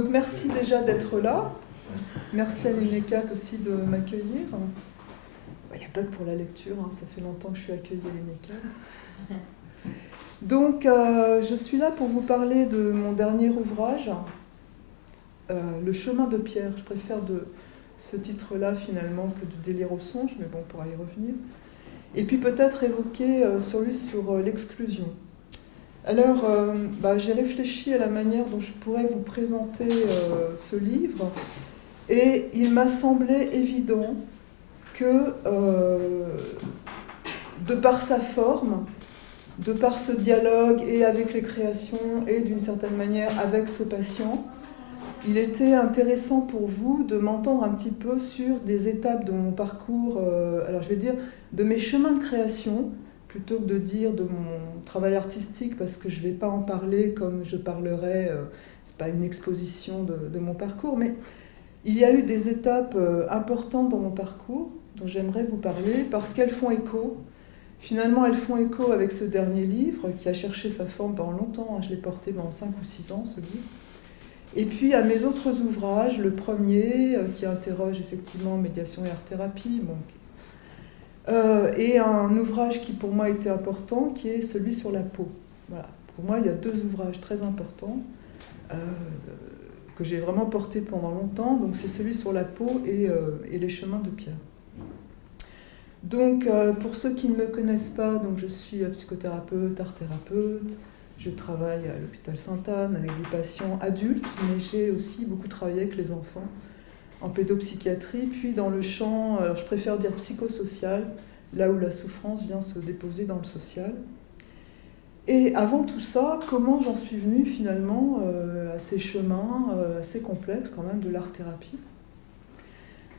Donc merci déjà d'être là. Merci à l'UNECAT aussi de m'accueillir. Il n'y a pas que pour la lecture, hein, ça fait longtemps que je suis accueillie à l'UNECAT. Donc je suis là pour vous parler de mon dernier ouvrage, Le chemin de pierre. Je préfère ce titre-là finalement que de Délire au songe, mais bon, on pourra y revenir. Et puis peut-être évoquer celui sur l'exclusion. Alors, j'ai réfléchi à la manière dont je pourrais vous présenter ce livre, et il m'a semblé évident que, de par sa forme, de par ce dialogue et avec les créations et d'une certaine manière avec ce patient, il était intéressant pour vous de m'entendre un petit peu sur des étapes de mon parcours, alors je vais dire de mes chemins de création, plutôt que de dire de mon travail artistique, parce que je ne vais pas en parler comme je parlerai, ce n'est pas une exposition de mon parcours, mais il y a eu des étapes importantes dans mon parcours dont j'aimerais vous parler, parce qu'elles font écho. Finalement, elles font écho avec ce dernier livre, qui a cherché sa forme pendant longtemps, hein, je l'ai porté pendant 5 ou 6 ans, ce livre. Et puis à mes autres ouvrages, le premier, qui interroge effectivement médiation et art-thérapie, et un ouvrage qui pour moi était important, qui est celui sur la peau. Voilà. Pour moi, il y a 2 ouvrages très importants que j'ai vraiment portés pendant longtemps. Donc c'est celui sur la peau et les chemins de pierre. Donc pour ceux qui ne me connaissent pas, donc je suis psychothérapeute, art-thérapeute. Je travaille à l'hôpital Sainte-Anne avec des patients adultes, mais j'ai aussi beaucoup travaillé avec les enfants en pédopsychiatrie, puis dans le champ, alors je préfère dire psychosocial, là où la souffrance vient se déposer dans le social. Et avant tout ça, comment j'en suis venue finalement à ces chemins assez complexes quand même de l'art-thérapie.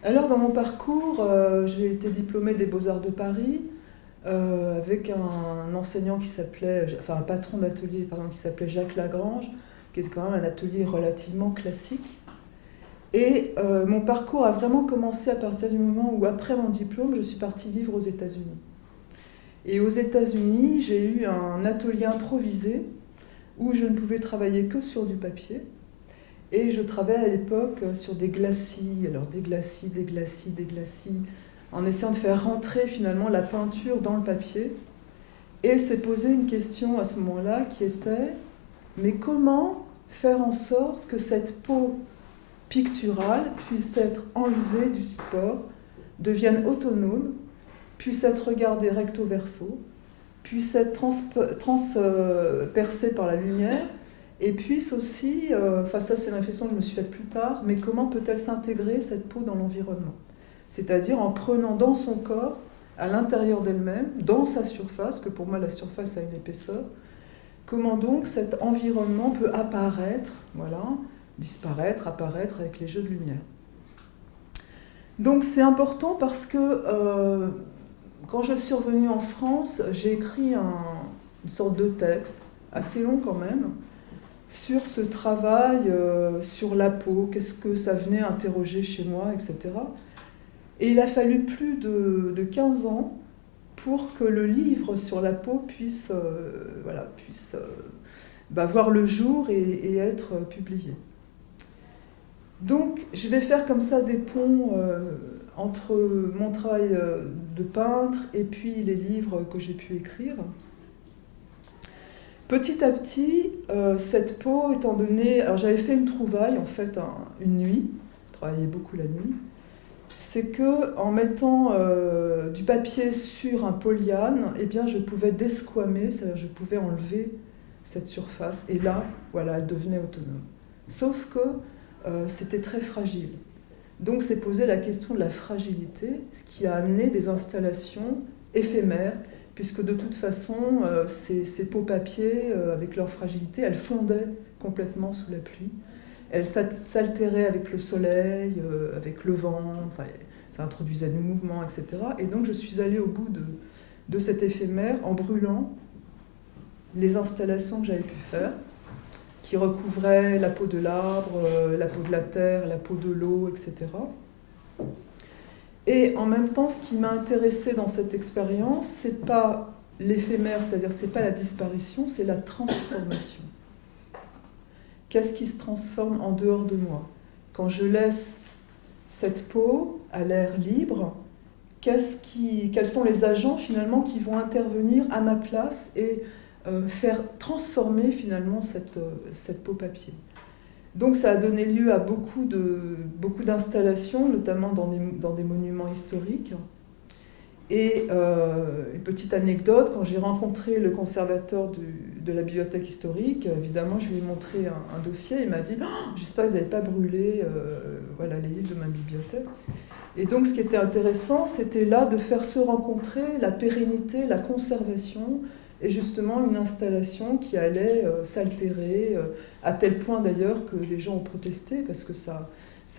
Alors dans mon parcours, j'ai été diplômée des Beaux-Arts de Paris, avec un enseignant qui s'appelait, enfin un patron d'atelier qui s'appelait Jacques Lagrange, qui était quand même un atelier relativement classique. Et mon parcours a vraiment commencé à partir du moment où, après mon diplôme, je suis partie vivre aux États-Unis. Et aux États-Unis, j'ai eu un atelier improvisé où je ne pouvais travailler que sur du papier. Et je travaillais à l'époque sur des glacis, alors des glacis, en essayant de faire rentrer finalement la peinture dans le papier. Et s'est posé une question à ce moment-là qui était, mais comment faire en sorte que cette peau picturale puisse être enlevée du support, devienne autonome, puisse être regardée recto verso, puisse être transpercée par la lumière, et puisse aussi, ça c'est une réflexion que je me suis faite plus tard, mais comment peut-elle s'intégrer cette peau dans l'environnement ? C'est-à-dire en prenant dans son corps, à l'intérieur d'elle-même, dans sa surface, que pour moi la surface a une épaisseur, comment donc cet environnement peut apparaître, voilà, disparaître, apparaître avec les jeux de lumière. Donc c'est important parce que quand je suis revenue en France, j'ai écrit une sorte de texte, assez long quand même, sur ce travail sur la peau, qu'est-ce que ça venait interroger chez moi, etc. Et il a fallu plus de 15 ans pour que le livre sur la peau puisse voir le jour et être publié. Donc je vais faire comme ça des ponts entre mon travail de peintre et puis les livres que j'ai pu écrire. Petit à petit, cette peau étant donnée... Alors j'avais fait une trouvaille, en fait, une nuit, je travaillais beaucoup la nuit. C'est qu'en mettant du papier sur un polyane, eh bien, je pouvais desquamer, c'est-à-dire je pouvais enlever cette surface. Et là, voilà, elle devenait autonome. Sauf que c'était très fragile. Donc s'est posé la question de la fragilité, ce qui a amené des installations éphémères, puisque de toute façon, ces peaux papier, avec leur fragilité, elles fondaient complètement sous la pluie. Elles s'altéraient avec le soleil, avec le vent, ça introduisait des mouvements, etc. Et donc je suis allée au bout de cet éphémère en brûlant les installations que j'avais pu faire, qui recouvraient la peau de l'arbre, la peau de la terre, la peau de l'eau, etc. Et en même temps, ce qui m'a intéressée dans cette expérience, c'est pas l'éphémère, c'est-à-dire c'est pas la disparition, c'est la transformation. qu'est-ce qui se transforme en dehors de moi? Quand je laisse cette peau à l'air libre, quels sont les agents finalement qui vont intervenir à ma place et faire transformer finalement cette peau papier. Donc ça a donné lieu à beaucoup d'installations, notamment dans des monuments historiques. Et une petite anecdote, quand j'ai rencontré le conservateur de la bibliothèque historique, évidemment je lui ai montré un dossier, il m'a dit oh, « j'espère que vous n'avez pas brûlé voilà, les livres de ma bibliothèque ». Et donc ce qui était intéressant, c'était là de faire se rencontrer la pérennité, la conservation, et justement une installation qui allait s'altérer, à tel point d'ailleurs que les gens ont protesté, parce que ça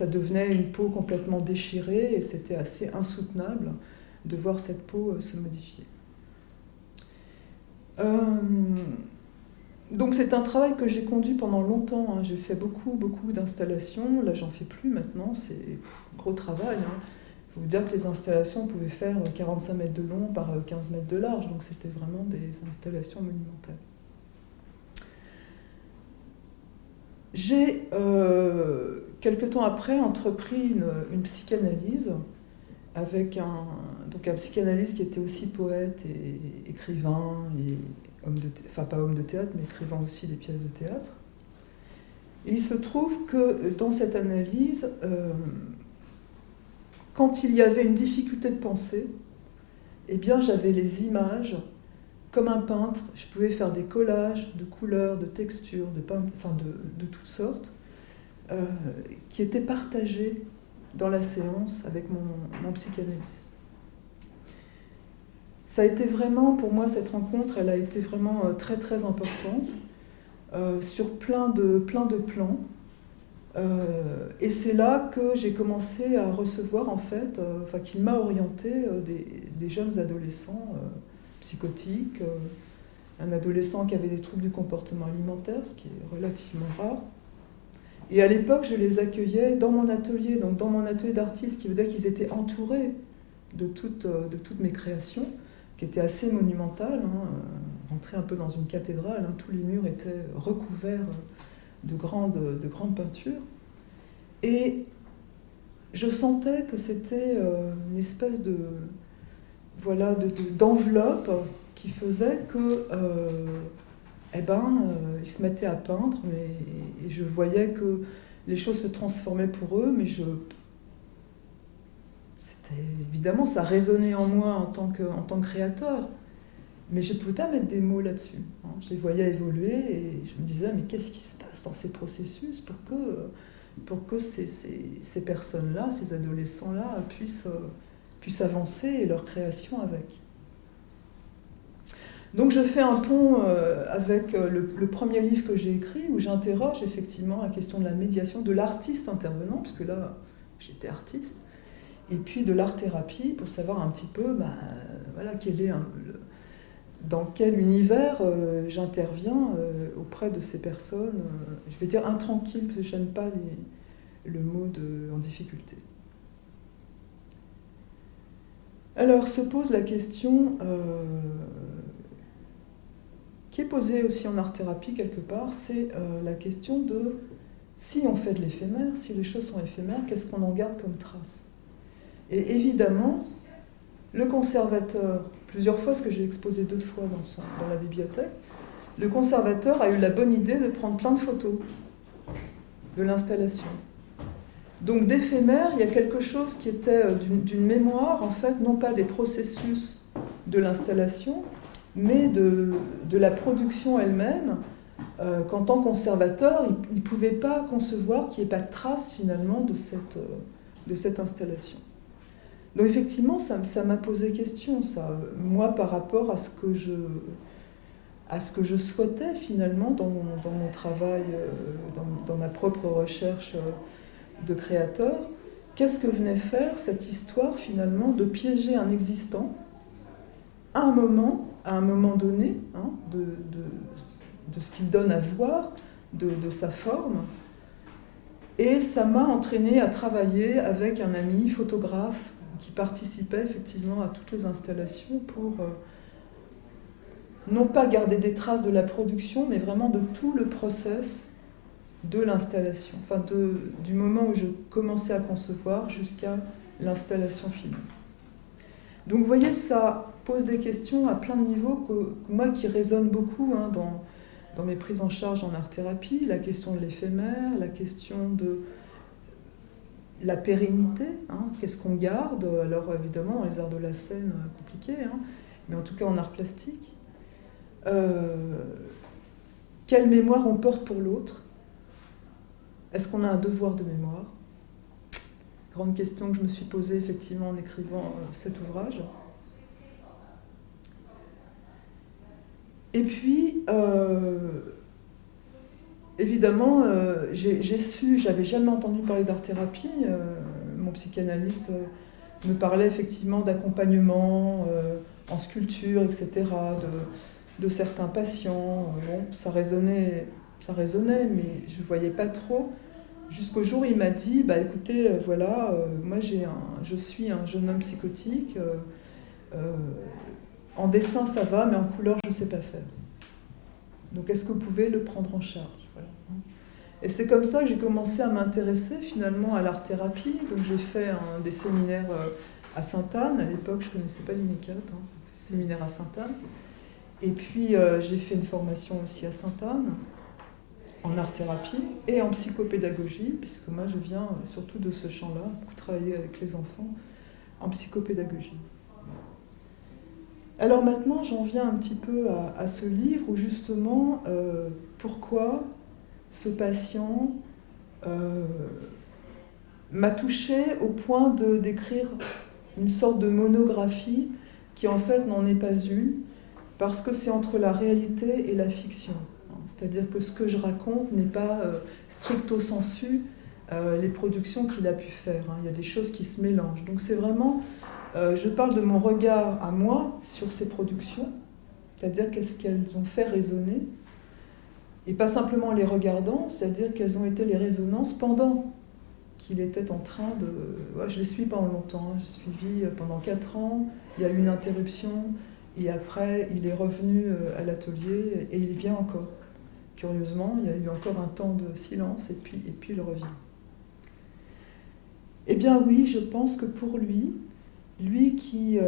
devenait une peau complètement déchirée, et c'était assez insoutenable de voir cette peau se modifier. Donc c'est un travail que j'ai conduit pendant longtemps, hein. J'ai fait beaucoup d'installations, là j'en fais plus maintenant, c'est gros travail. Hein. Il faut vous dire que les installations pouvaient faire 45 mètres de long par 15 mètres de large, donc c'était vraiment des installations monumentales. J'ai, quelque temps après, entrepris une psychanalyse avec un psychanalyste qui était aussi poète et écrivain, et pas homme de théâtre, mais écrivant aussi des pièces de théâtre. Et il se trouve que dans cette analyse, quand il y avait une difficulté de pensée, eh bien j'avais les images, comme un peintre, je pouvais faire des collages de couleurs, de textures, de toutes sortes, qui étaient partagés dans la séance avec mon psychanalyste. Ça a été vraiment, pour moi, cette rencontre, elle a été vraiment très très importante, sur plein de plans. Et c'est là que j'ai commencé à recevoir, en fait, qu'il m'a orienté des jeunes adolescents psychotiques, un adolescent qui avait des troubles du comportement alimentaire, ce qui est relativement rare. Et à l'époque, je les accueillais dans mon atelier, donc dans mon atelier d'artiste, qui veut dire qu'ils étaient entourés de toutes mes créations, qui étaient assez monumentales, hein, rentrées un peu dans une cathédrale, hein, tous les murs étaient recouverts de grandes peintures. Et je sentais que c'était une espèce d'enveloppe qui faisait que ils se mettaient à peindre, et je voyais que les choses se transformaient pour eux, mais évidemment, ça résonnait en moi en tant que créateur, mais je ne pouvais pas mettre des mots là-dessus. Hein. Je les voyais évoluer et je me disais, mais qu'est-ce qui se passe dans ces processus pour que ces personnes-là, ces adolescents-là, puissent avancer et leur création avec. Donc je fais un pont avec le premier livre que j'ai écrit, où j'interroge effectivement la question de la médiation, de l'artiste intervenant, puisque là j'étais artiste, et puis de l'art-thérapie, pour savoir un petit peu dans quel univers j'interviens auprès de ces personnes, je vais dire intranquilles, parce que je n'aime pas le mot en difficulté. Alors se pose la question qui est posée aussi en art-thérapie quelque part, c'est la question de si on fait de l'éphémère, si les choses sont éphémères, qu'est-ce qu'on en garde comme trace? Et évidemment, le conservateur, plusieurs fois, ce que j'ai exposé 2 fois dans la bibliothèque, le conservateur a eu la bonne idée de prendre plein de photos de l'installation. Donc d'éphémère, il y a quelque chose qui était d'une mémoire, en fait, non pas des processus de l'installation, mais de la production elle-même, qu'en tant que conservateur, il ne pouvait pas concevoir qu'il n'y ait pas de trace finalement de cette installation. Donc effectivement, ça m'a posé question, ça. Moi, par rapport à ce que je souhaitais finalement dans mon travail, dans ma propre recherche de créateur, qu'est-ce que venait faire cette histoire finalement de piéger un existant à un moment donné, hein, de ce qu'il donne à voir, de sa forme. Et ça m'a entraîné à travailler avec un ami photographe qui participait effectivement à toutes les installations pour non pas garder des traces de la production, mais vraiment de tout le process de l'installation, enfin du moment où je commençais à concevoir jusqu'à l'installation finale. Donc vous voyez, ça pose des questions à plein de niveaux moi qui résonnent beaucoup dans mes prises en charge en art-thérapie, la question de l'éphémère, la question de la pérennité, qu'est-ce qu'on garde? Alors évidemment, dans les arts de la scène, compliqué, mais en tout cas en art plastique. Quelle mémoire on porte pour l'autre? Est-ce qu'on a un devoir de mémoire? Grande question que je me suis posée effectivement en écrivant cet ouvrage. Et puis, évidemment, j'avais jamais entendu parler d'art-thérapie. Mon psychanalyste me parlait effectivement d'accompagnement en sculpture, etc., de certains patients. Bon, ça résonnait, mais je ne voyais pas trop. Jusqu'au jour où il m'a dit, écoutez, voilà, moi je suis un jeune homme psychotique, en dessin ça va, mais en couleur je ne sais pas faire. Donc est-ce que vous pouvez le prendre en charge? Voilà. Et c'est comme ça que j'ai commencé à m'intéresser finalement à l'art-thérapie. Donc j'ai fait des séminaires à Sainte-Anne. À l'époque, je ne connaissais pas l'UNICAT, séminaire à Sainte-Anne. Et puis j'ai fait une formation aussi à Sainte-Anne, en art-thérapie et en psychopédagogie, puisque moi je viens surtout de ce champ-là, beaucoup travailler avec les enfants en psychopédagogie. Alors maintenant, j'en viens un petit peu à ce livre où justement, pourquoi ce patient m'a touchée au point d'écrire une sorte de monographie qui en fait n'en est pas une, parce que c'est entre la réalité et la fiction. C'est-à-dire que ce que je raconte n'est pas stricto sensu les productions qu'il a pu faire. Il y a des choses qui se mélangent. Donc c'est vraiment, je parle de mon regard à moi sur ces productions, c'est-à-dire qu'est-ce qu'elles ont fait résonner, et pas simplement en les regardant, c'est-à-dire quelles ont été les résonances pendant qu'il était en train de... Ouais, je l'ai suivi pendant longtemps, j'ai suivi pendant 4 ans, il y a eu une interruption, et après il est revenu à l'atelier, et il vient encore. Curieusement, il y a eu encore un temps de silence, et puis il revient. Eh bien oui, je pense que pour lui qui,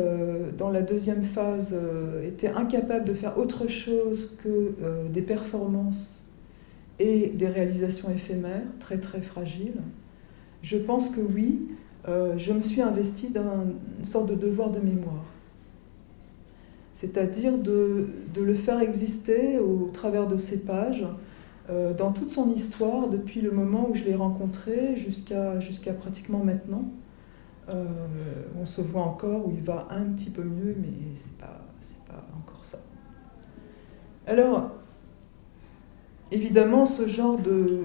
dans la deuxième phase, était incapable de faire autre chose que des performances et des réalisations éphémères, très très fragiles, je pense que oui, je me suis investie dans une sorte de devoir de mémoire. C'est-à-dire de le faire exister au travers de ces pages, dans toute son histoire, depuis le moment où je l'ai rencontré jusqu'à pratiquement maintenant. On se voit encore où il va un petit peu mieux, mais c'est pas encore ça. Alors, évidemment, ce genre de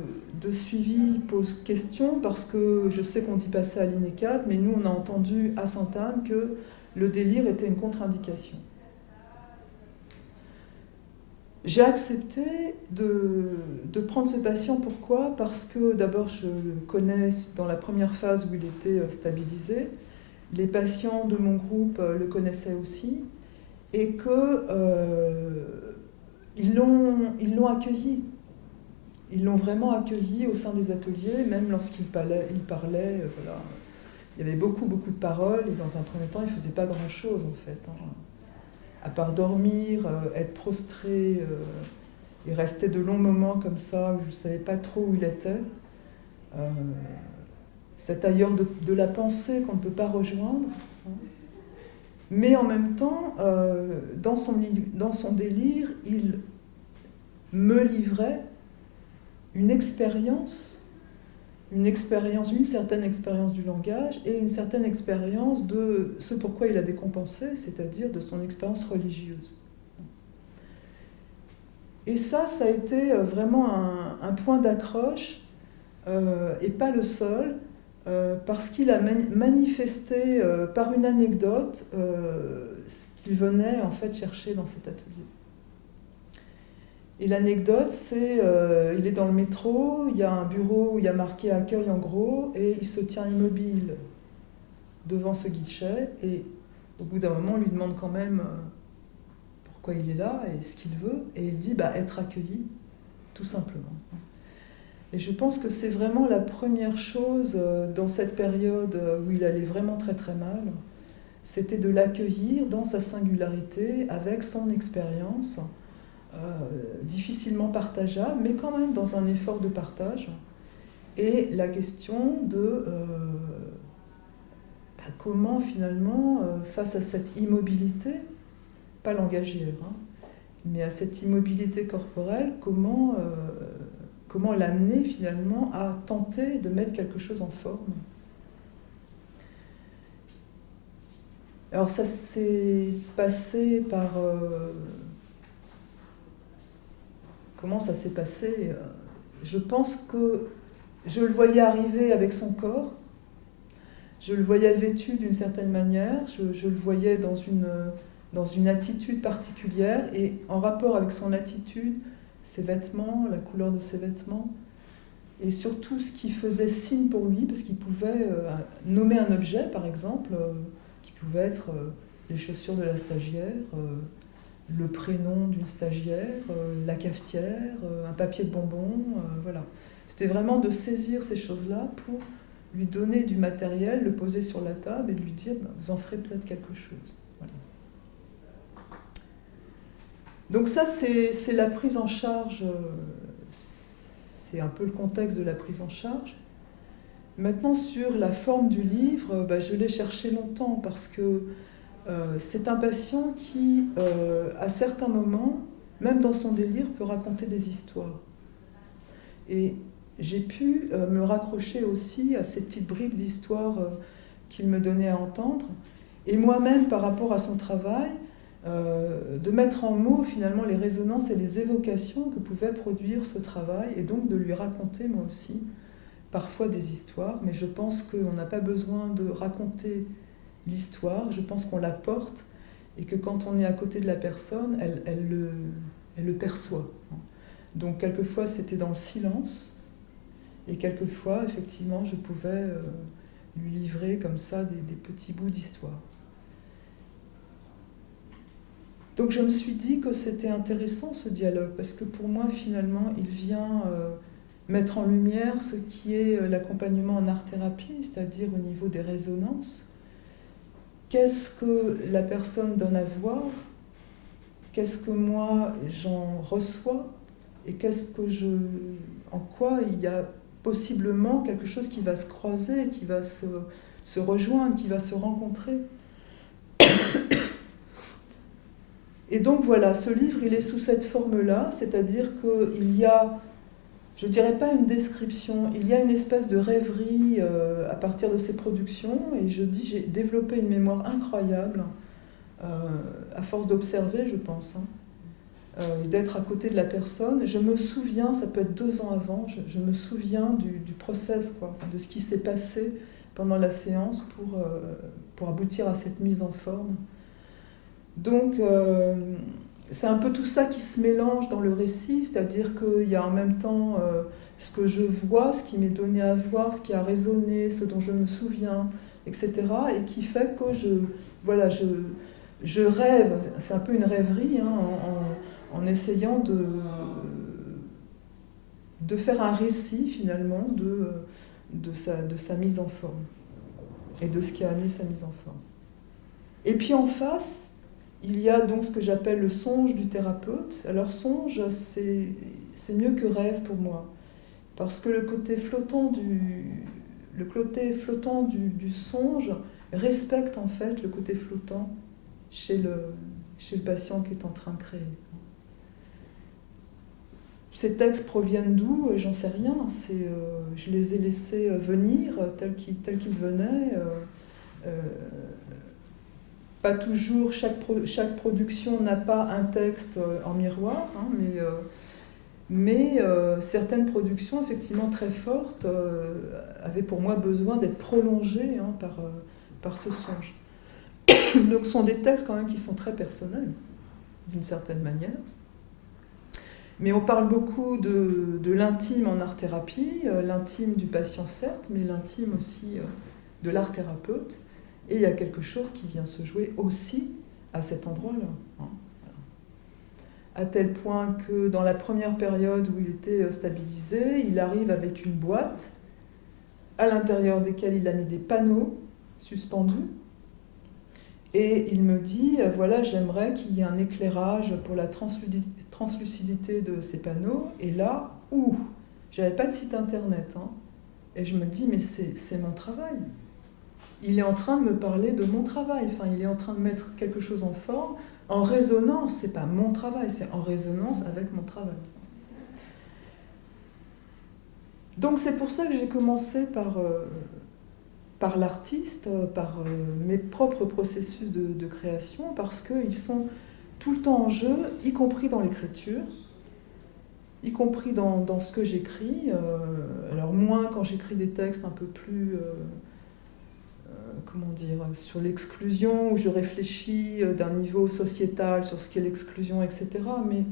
suivi pose question, parce que je sais qu'on dit pas ça à l'INECAD, mais nous on a entendu à Sainte-Anne que le délire était une contre-indication. J'ai accepté de prendre ce patient. Pourquoi? Parce que d'abord je le connais dans la première phase où il était stabilisé. Les patients de mon groupe le connaissaient aussi, et qu'ils l'ont accueilli. Ils l'ont vraiment accueilli au sein des ateliers, même lorsqu'il parlait, voilà. Il y avait beaucoup de paroles, et dans un premier temps, il ne faisait pas grand-chose en fait. À part dormir, être prostré, et rester de longs moments comme ça, où je ne savais pas trop où il était. Cet ailleurs de la pensée qu'on ne peut pas rejoindre. Mais en même temps, dans son délire, il me livrait une certaine expérience du langage et une certaine expérience de ce pourquoi il a décompensé, c'est-à-dire de son expérience religieuse. Et ça a été vraiment un point d'accroche, et pas le seul, parce qu'il a manifesté par une anecdote ce qu'il venait en fait chercher dans cet atelier. Et l'anecdote, c'est il est dans le métro, il y a un bureau où il y a marqué accueil en gros, et il se tient immobile devant ce guichet, et au bout d'un moment, on lui demande quand même pourquoi il est là et ce qu'il veut, et il dit être accueilli, tout simplement. Et je pense que c'est vraiment la première chose dans cette période où il allait vraiment très très mal, c'était de l'accueillir dans sa singularité, avec son expérience, difficilement partageable, mais quand même dans un effort de partage. Et la question de comment finalement, face à cette immobilité, pas langagière, hein, mais à cette immobilité corporelle, comment l'amener finalement à tenter de mettre quelque chose en forme. Alors ça s'est passé par... comment ça s'est passé? Je pense que je le voyais arriver avec son corps, je le voyais vêtu d'une certaine manière, je le voyais dans une attitude particulière, et en rapport avec son attitude, ses vêtements, la couleur de ses vêtements, et surtout ce qui faisait signe pour lui, parce qu'il pouvait nommer un objet, par exemple, qui pouvait être les chaussures de la stagiaire, le prénom d'une stagiaire, la cafetière, un papier de bonbons, voilà. C'était vraiment de saisir ces choses-là pour lui donner du matériel, le poser sur la table et lui dire vous en ferez peut-être quelque chose. Voilà. Donc ça, c'est la prise en charge, c'est un peu le contexte de la prise en charge. Maintenant, sur la forme du livre, je l'ai cherché longtemps parce que c'est un patient qui, à certains moments, même dans son délire, peut raconter des histoires. Et j'ai pu me raccrocher aussi à ces petites bribes d'histoires qu'il me donnait à entendre. Et moi-même, par rapport à son travail, de mettre en mots finalement les résonances et les évocations que pouvait produire ce travail, et donc de lui raconter moi aussi parfois des histoires. Mais je pense qu'on n'a pas besoin de raconter l'histoire, je pense qu'on la porte, et que quand on est à côté de la personne, elle le perçoit. Donc quelquefois c'était dans le silence, et quelquefois effectivement je pouvais lui livrer comme ça des petits bouts d'histoire. Donc je me suis dit que c'était intéressant ce dialogue, parce que pour moi finalement il vient mettre en lumière ce qui est l'accompagnement en art-thérapie, c'est-à-dire au niveau des résonances. Qu'est-ce que la personne donne à voir? Qu'est-ce que moi j'en reçois? Et en quoi il y a possiblement quelque chose qui va se croiser, qui va se rejoindre, qui va se rencontrer? Et donc voilà, ce livre, il est sous cette forme-là, c'est-à-dire qu'il y a, je ne dirais pas une description, il y a une espèce de rêverie à partir de ces productions, et je dis, j'ai développé une mémoire incroyable, à force d'observer, je pense, et d'être à côté de la personne. Je me souviens, ça peut être 2 ans avant, je me souviens du process, quoi, de ce qui s'est passé pendant la séance pour aboutir à cette mise en forme. Donc, c'est un peu tout ça qui se mélange dans le récit, c'est-à-dire qu'il y a en même temps ce que je vois, ce qui m'est donné à voir, ce qui a résonné, ce dont je me souviens, etc. Et qui fait que je rêve, c'est un peu une rêverie, en essayant de faire un récit finalement de sa mise en forme et de ce qui a amené sa mise en forme. Et puis en face, il y a donc ce que j'appelle le songe du thérapeute. Alors songe, c'est mieux que rêve pour moi, parce que le côté flottant du songe respecte en fait le côté flottant chez le patient qui est en train de créer. Ces textes proviennent d'où? J'en sais rien. Je les ai laissés venir tels qu'ils venaient. Pas toujours, chaque production n'a pas un texte en miroir, mais certaines productions, effectivement très fortes, avaient pour moi besoin d'être prolongées par ce songe. Donc ce sont des textes quand même qui sont très personnels, d'une certaine manière. Mais on parle beaucoup de l'intime en art-thérapie, l'intime du patient certes, mais l'intime aussi de l'art-thérapeute. Et il y a quelque chose qui vient se jouer aussi à cet endroit-là. à tel point que dans la première période où il était stabilisé, il arrive avec une boîte à l'intérieur desquels il a mis des panneaux suspendus. Et il me dit, voilà, j'aimerais qu'il y ait un éclairage pour la translucidité de ces panneaux. Et là, j'avais pas de site internet. Hein. Et je me dis, mais c'est mon travail. Il est en train de me parler de mon travail. Enfin, il est en train de mettre quelque chose en forme, en résonance. C'est pas mon travail, c'est en résonance avec mon travail. Donc c'est pour ça que j'ai commencé par l'artiste, par mes propres processus de création, parce qu'ils sont tout le temps en jeu, y compris dans l'écriture, y compris dans ce que j'écris. Alors moins quand j'écris des textes un peu plus, comment dire, sur l'exclusion, où je réfléchis d'un niveau sociétal sur ce qu'est l'exclusion, etc. Mais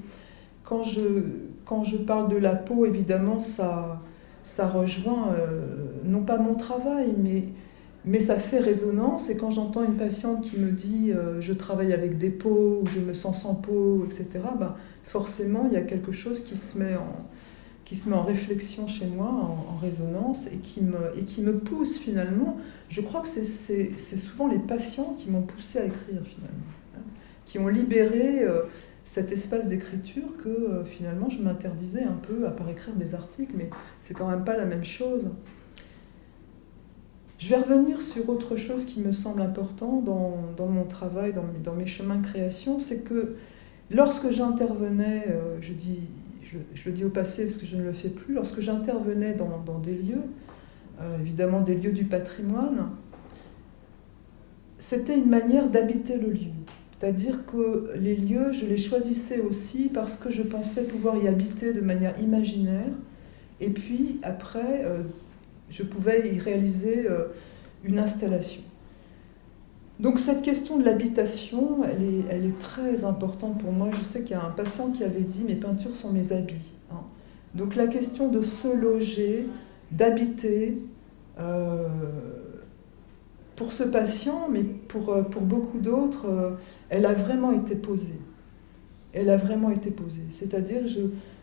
quand je parle de la peau, évidemment, ça rejoint non pas mon travail, mais ça fait résonance. Et quand j'entends une patiente qui me dit je travaille avec des peaux, ou je me sens sans peau, etc., ben, forcément, il y a quelque chose qui se met en réflexion chez moi, en résonance, et qui me pousse finalement. Je crois que c'est souvent les patients qui m'ont poussé à écrire finalement, hein, qui ont libéré cet espace d'écriture que finalement je m'interdisais un peu, à part écrire des articles, mais c'est quand même pas la même chose. Je vais revenir sur autre chose qui me semble important dans mon travail, dans mes chemins de création, c'est que lorsque j'intervenais, je le dis au passé parce que je ne le fais plus, lorsque j'intervenais dans des lieux, évidemment des lieux du patrimoine, c'était une manière d'habiter le lieu. C'est-à-dire que les lieux, je les choisissais aussi parce que je pensais pouvoir y habiter de manière imaginaire. Et puis après, je pouvais y réaliser une installation. Donc cette question de l'habitation, elle est très importante pour moi. Je sais qu'il y a un patient qui avait dit « mes peintures sont mes habits ». Donc la question de se loger, d'habiter, pour ce patient, mais pour beaucoup d'autres, elle a vraiment été posée. Elle a vraiment été posée. C'est-à-dire,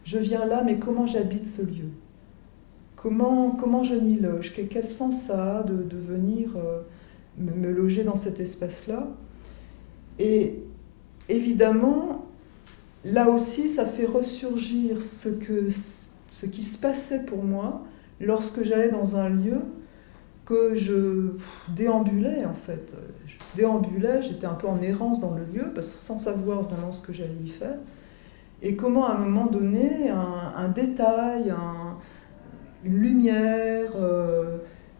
je viens là, mais comment j'habite ce lieu ? Comment je m'y loge ? Quel sens ça a de venir me loger dans cet espace-là ? Et évidemment, là aussi, ça fait ressurgir ce qui se passait pour moi lorsque j'allais dans un lieu que je déambulais en fait. Je déambulais, j'étais un peu en errance dans le lieu, sans savoir vraiment ce que j'allais y faire. Et comment à un moment donné, un détail, une lumière,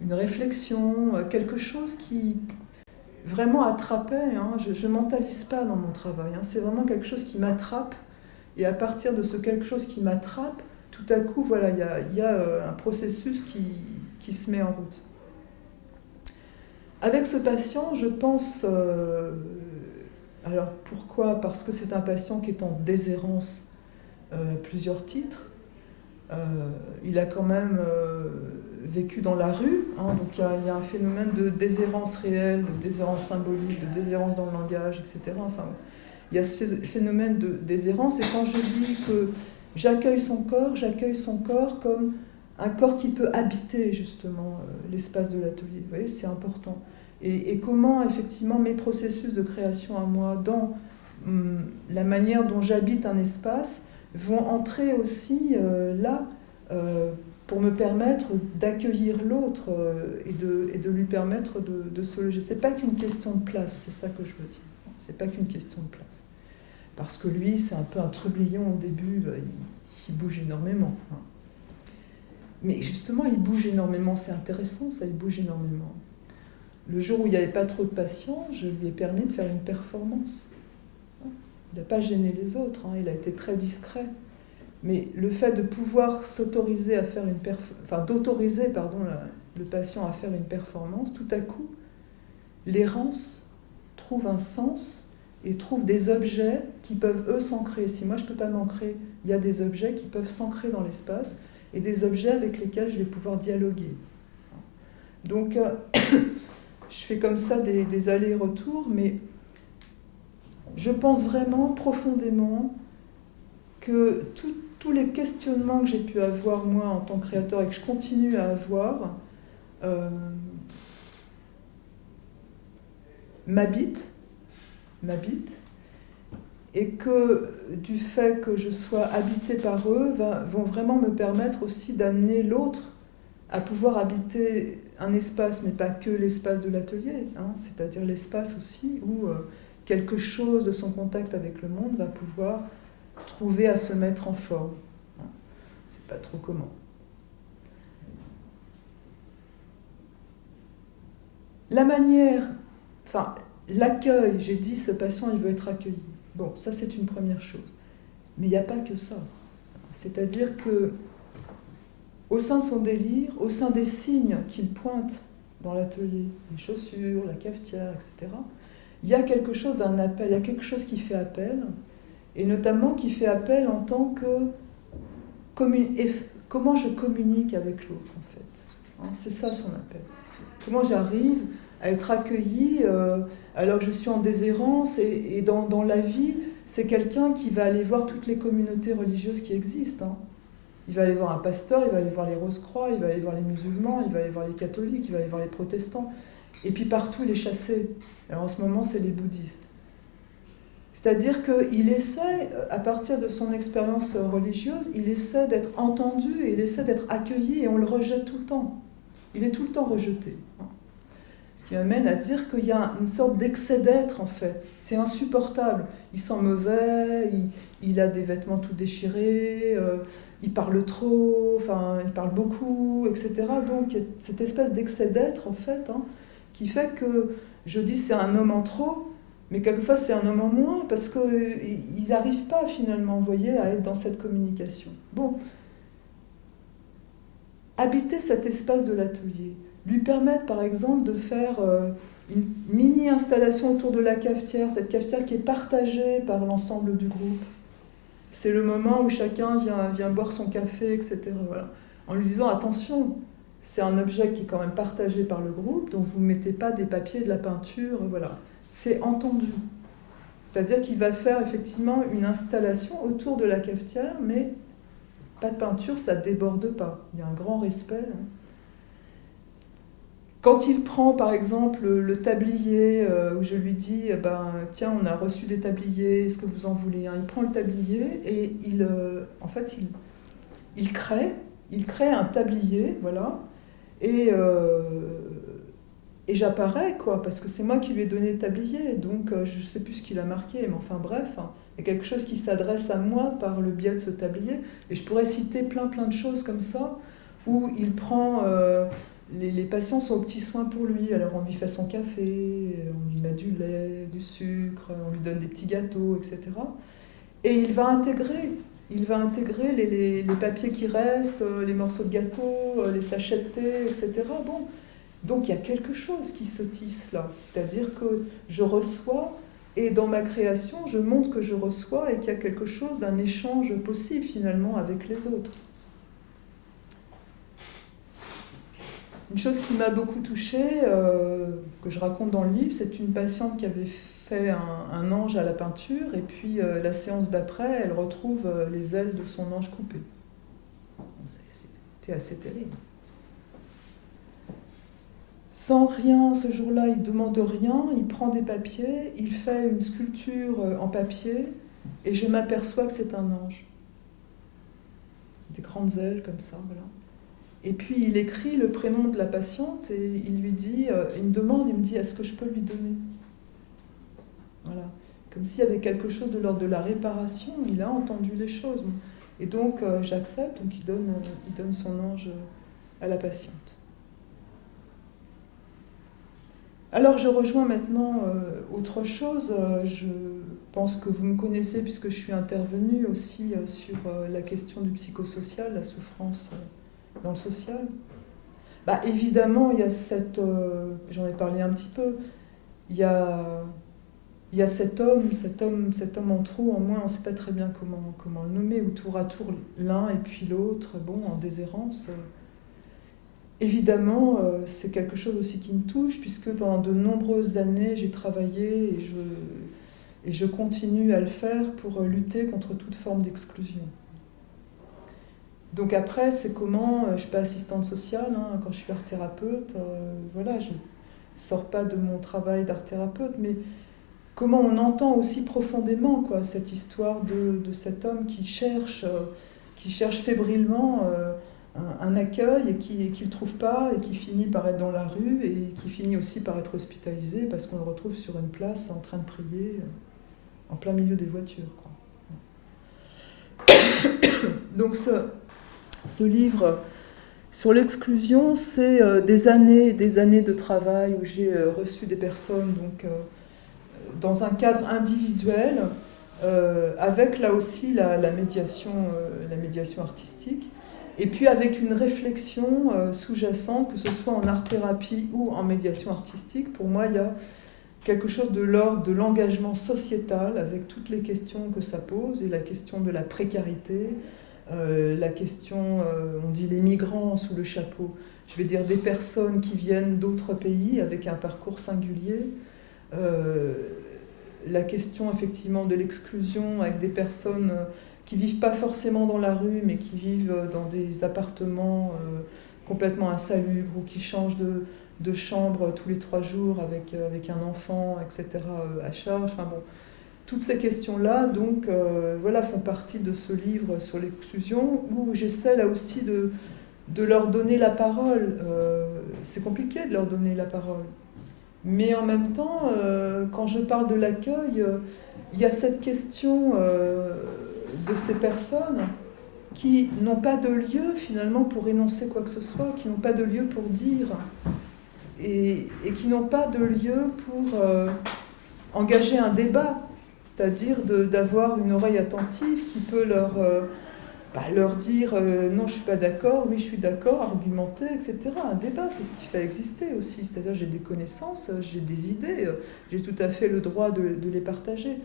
une réflexion, quelque chose qui vraiment attrapait. Hein. Je ne mentalise pas dans mon travail, hein. C'est vraiment quelque chose qui m'attrape. Et à partir de ce quelque chose qui m'attrape, tout à coup, voilà, il y a un processus qui se met en route. Avec ce patient, je pense... alors pourquoi ? Parce que c'est un patient qui est en déshérence plusieurs titres. Il a quand même vécu dans la rue, hein, donc il y a un phénomène de déshérence réelle, de déshérence symbolique, de déshérence dans le langage, etc. Enfin, il y a ce phénomène de déshérence, et quand je dis que j'accueille son corps comme un corps qui peut habiter justement l'espace de l'atelier. Vous voyez, c'est important. Et comment effectivement mes processus de création à moi, dans la manière dont j'habite un espace, vont entrer aussi là pour me permettre d'accueillir l'autre et de lui permettre de se loger. C'est pas qu'une question de place, c'est ça que je veux dire. C'est pas qu'une question de place. Parce que lui, c'est un peu un trublion au début, il bouge énormément. Hein. Mais justement, il bouge énormément, c'est intéressant, ça, il bouge énormément. Le jour où il n'y avait pas trop de patients, je lui ai permis de faire une performance. Il n'a pas gêné les autres, hein, il a été très discret. Mais le fait de pouvoir s'autoriser à faire d'autoriser le patient à faire une performance, tout à coup, l'errance trouve un sens et trouve des objets qui peuvent, eux, s'ancrer. Si moi, je ne peux pas m'ancrer, il y a des objets qui peuvent s'ancrer dans l'espace et des objets avec lesquels je vais pouvoir dialoguer. Donc, je fais comme ça des allers-retours, mais je pense vraiment profondément que tous les questionnements que j'ai pu avoir moi en tant que créateur et que je continue à avoir m'habitent, et que du fait que je sois habitée par eux, vont vraiment me permettre aussi d'amener l'autre à pouvoir habiter un espace, mais pas que l'espace de l'atelier, hein, c'est-à-dire l'espace aussi où quelque chose de son contact avec le monde va pouvoir trouver à se mettre en forme. Hein, je ne sais pas trop comment. La manière, enfin, l'accueil, j'ai dit ce patient il veut être accueilli. Bon, ça c'est une première chose. Mais il n'y a pas que ça. C'est-à-dire que au sein de son délire, au sein des signes qu'il pointe dans l'atelier, les chaussures, la cafetière, etc., il y a quelque chose d'un appel, il y a quelque chose qui fait appel, et notamment qui fait appel en tant que comment je communique avec l'autre, en fait. Hein, c'est ça son appel. Comment j'arrive à être accueillie alors que je suis en déshérence, et dans la vie, c'est quelqu'un qui va aller voir toutes les communautés religieuses qui existent. Hein. Il va aller voir un pasteur, il va aller voir les Rose-Croix, il va aller voir les musulmans, il va aller voir les catholiques, il va aller voir les protestants. Et puis partout, les chasser. Alors en ce moment, c'est les bouddhistes. C'est-à-dire qu'il essaie, à partir de son expérience religieuse, il essaie d'être entendu, et il essaie d'être accueilli, et on le rejette tout le temps. Il est tout le temps rejeté. Ce qui m'amène à dire qu'il y a une sorte d'excès d'être, en fait. C'est insupportable. Il sent mauvais, il a des vêtements tout déchirés, il parle trop, enfin, il parle beaucoup, etc. Donc, il y a cette espèce d'excès d'être, en fait, hein, qui fait que, je dis c'est un homme en trop, mais quelquefois c'est un homme en moins, parce qu'il n'arrive pas, finalement, vous voyez, à être dans cette communication. Bon. Habiter cet espace de l'atelier, lui permettre, par exemple, de faire une mini-installation autour de la cafetière, cette cafetière qui est partagée par l'ensemble du groupe. C'est le moment où chacun vient boire son café, etc. Voilà. En lui disant, attention, c'est un objet qui est quand même partagé par le groupe, donc vous ne mettez pas des papiers, de la peinture, voilà. C'est entendu. C'est-à-dire qu'il va faire effectivement une installation autour de la cafetière, mais pas de peinture, ça ne déborde pas. Il y a un grand respect. Hein. Quand il prend par exemple le tablier, où je lui dis tiens, on a reçu des tabliers, est-ce que vous en voulez un? Il prend le tablier et en fait il crée un tablier, voilà, et j'apparais, quoi, parce que c'est moi qui lui ai donné le tablier, donc je ne sais plus ce qu'il a marqué, mais enfin bref, hein, il y a quelque chose qui s'adresse à moi par le biais de ce tablier, et je pourrais citer plein de choses comme ça, où il prend... les patients sont aux petits soins pour lui, alors on lui fait son café, on lui met du lait, du sucre, on lui donne des petits gâteaux, etc. Et il va intégrer les papiers qui restent, les morceaux de gâteau, les sachets de thé, etc. Bon, donc il y a quelque chose qui se tisse là, c'est-à-dire que je reçois, et dans ma création, je montre que je reçois et qu'il y a quelque chose d'un échange possible finalement avec les autres. Une chose qui m'a beaucoup touchée, que je raconte dans le livre, c'est une patiente qui avait fait un ange à la peinture, et puis la séance d'après, elle retrouve les ailes de son ange coupées. C'était assez terrible. Sans rien, ce jour-là, il ne demande rien, il prend des papiers, il fait une sculpture en papier, et je m'aperçois que c'est un ange. Des grandes ailes comme ça, voilà. Et puis il écrit le prénom de la patiente et il lui dit, il me demande, il me dit, est-ce que je peux lui donner? Voilà. Comme s'il y avait quelque chose de l'ordre de la réparation, il a entendu les choses. Et donc j'accepte, donc il donne son ange à la patiente. Alors je rejoins maintenant autre chose. Je pense que vous me connaissez puisque je suis intervenue aussi sur la question du psychosocial, la souffrance dans le social. Évidemment, il y a j'en ai parlé un petit peu, il y a cet homme en trop, en moins, on ne sait pas très bien comment le nommer, ou tour à tour l'un et puis l'autre, bon, en déshérence. Évidemment, c'est quelque chose aussi qui me touche, puisque pendant de nombreuses années, j'ai travaillé Et je continue à le faire pour lutter contre toute forme d'exclusion. Donc après, c'est comment, je ne suis pas assistante sociale, hein, quand je suis art-thérapeute, voilà, je ne sors pas de mon travail d'art-thérapeute, mais comment on entend aussi profondément quoi, cette histoire de cet homme qui cherche fébrilement un accueil et qui ne le trouve pas et qui finit par être dans la rue et qui finit aussi par être hospitalisé parce qu'on le retrouve sur une place en train de prier en plein milieu des voitures. Quoi. Donc ce livre sur l'exclusion, c'est des années de travail où j'ai reçu des personnes donc, dans un cadre individuel, avec là aussi la médiation artistique, et puis avec une réflexion sous-jacente, que ce soit en art-thérapie ou en médiation artistique. Pour moi, il y a quelque chose de l'ordre de l'engagement sociétal, avec toutes les questions que ça pose, et la question de la précarité, la question, on dit les migrants sous le chapeau, je vais dire des personnes qui viennent d'autres pays avec un parcours singulier, la question effectivement de l'exclusion avec des personnes qui vivent pas forcément dans la rue mais qui vivent dans des appartements complètement insalubres ou qui changent de chambre tous les 3 jours avec un enfant, etc. à charge. Enfin bon, toutes ces questions-là donc, voilà, font partie de ce livre sur l'exclusion où j'essaie là aussi de leur donner la parole. C'est compliqué de leur donner la parole. Mais en même temps, quand je parle de l'accueil, il y a cette question de ces personnes qui n'ont pas de lieu finalement pour énoncer quoi que ce soit, qui n'ont pas de lieu pour dire, et qui n'ont pas de lieu pour engager un débat, c'est-à-dire d'avoir une oreille attentive qui peut leur dire non, je ne suis pas d'accord, oui, je suis d'accord, argumenter, etc. Un débat, c'est ce qui fait exister aussi. C'est-à-dire, j'ai des connaissances, j'ai des idées, j'ai tout à fait le droit de les partager.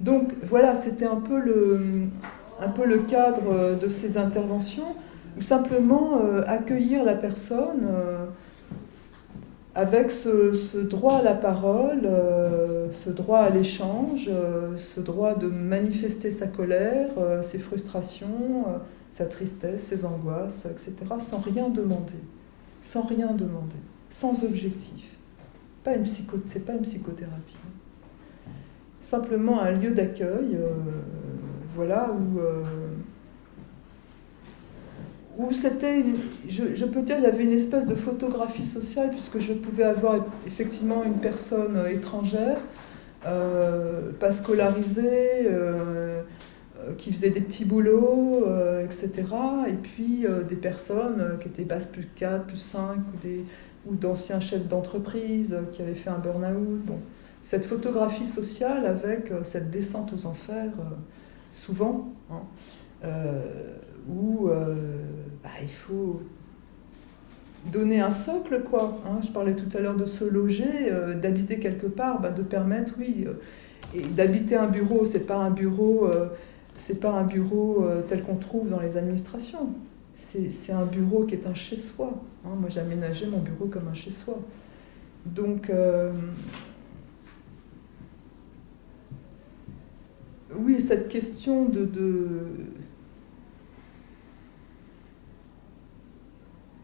Donc, voilà, c'était un peu le cadre de ces interventions, ou simplement accueillir la personne avec ce droit à la parole, ce droit à l'échange, ce droit de manifester sa colère, ses frustrations, sa tristesse, ses angoisses, etc., sans rien demander, sans objectif. C'est pas une psychothérapie. Simplement un lieu d'accueil, voilà, où c'était, je peux dire, il y avait une espèce de photographie sociale, puisque je pouvais avoir effectivement une personne étrangère, pas scolarisée, qui faisait des petits boulots, etc. Et puis des personnes qui étaient basse plus 4, plus 5, ou d'anciens chefs d'entreprise qui avaient fait un burn-out. Bon. Cette photographie sociale avec cette descente aux enfers, souvent, hein, où il faut donner un socle, quoi. Hein. Je parlais tout à l'heure de se loger, d'habiter quelque part, de permettre, oui, et d'habiter un bureau. C'est pas un bureau tel qu'on trouve dans les administrations. C'est un bureau qui est un chez-soi. Hein. Moi, j'ai aménagé mon bureau comme un chez-soi. Donc, oui, cette question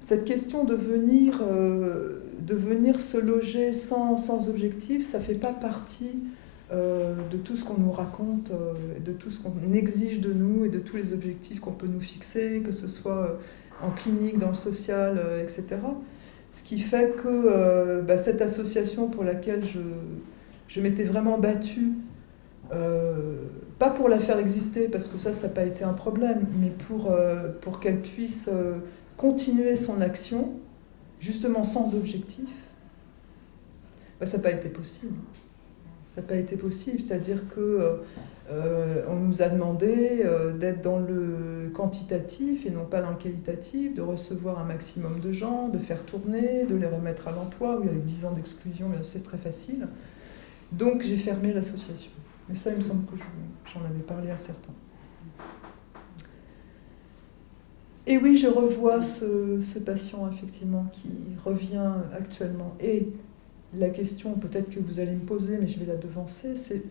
cette question de venir se loger sans objectif, ça ne fait pas partie de tout ce qu'on nous raconte, de tout ce qu'on exige de nous et de tous les objectifs qu'on peut nous fixer, que ce soit en clinique, dans le social, etc. Ce qui fait que cette association pour laquelle je m'étais vraiment battue, pas pour la faire exister, parce que ça n'a pas été un problème, mais pour qu'elle puisse continuer son action, justement sans objectif, ça n'a pas été possible. Ça n'a pas été possible, c'est-à-dire qu'on nous a demandé d'être dans le quantitatif et non pas dans le qualitatif, de recevoir un maximum de gens, de faire tourner, de les remettre à l'emploi. Oui, avec 10 ans d'exclusion, c'est très facile. Donc j'ai fermé l'association. Mais ça, il me semble que j'en avais parlé à certains. Et oui, je revois ce patient, effectivement, qui revient actuellement. Et la question, peut-être que vous allez me poser, mais je vais la devancer, c'est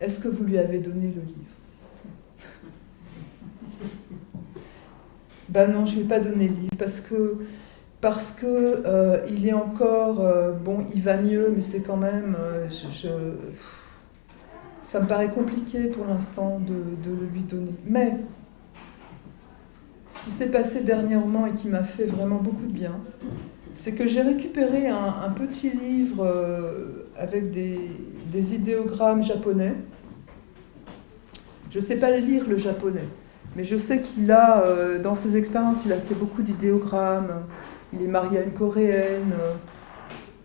est-ce que vous lui avez donné le livre? Ben non, je ne lui ai pas donné le livre parce que il est encore, bon, il va mieux, mais c'est quand même, ça me paraît compliqué pour l'instant de le lui donner. Mais ce qui s'est passé dernièrement et qui m'a fait vraiment beaucoup de bien, c'est que j'ai récupéré un petit livre avec des idéogrammes japonais. Je ne sais pas lire le japonais, mais je sais qu'il a, dans ses expériences, il a fait beaucoup d'idéogrammes, il est marié à une coréenne,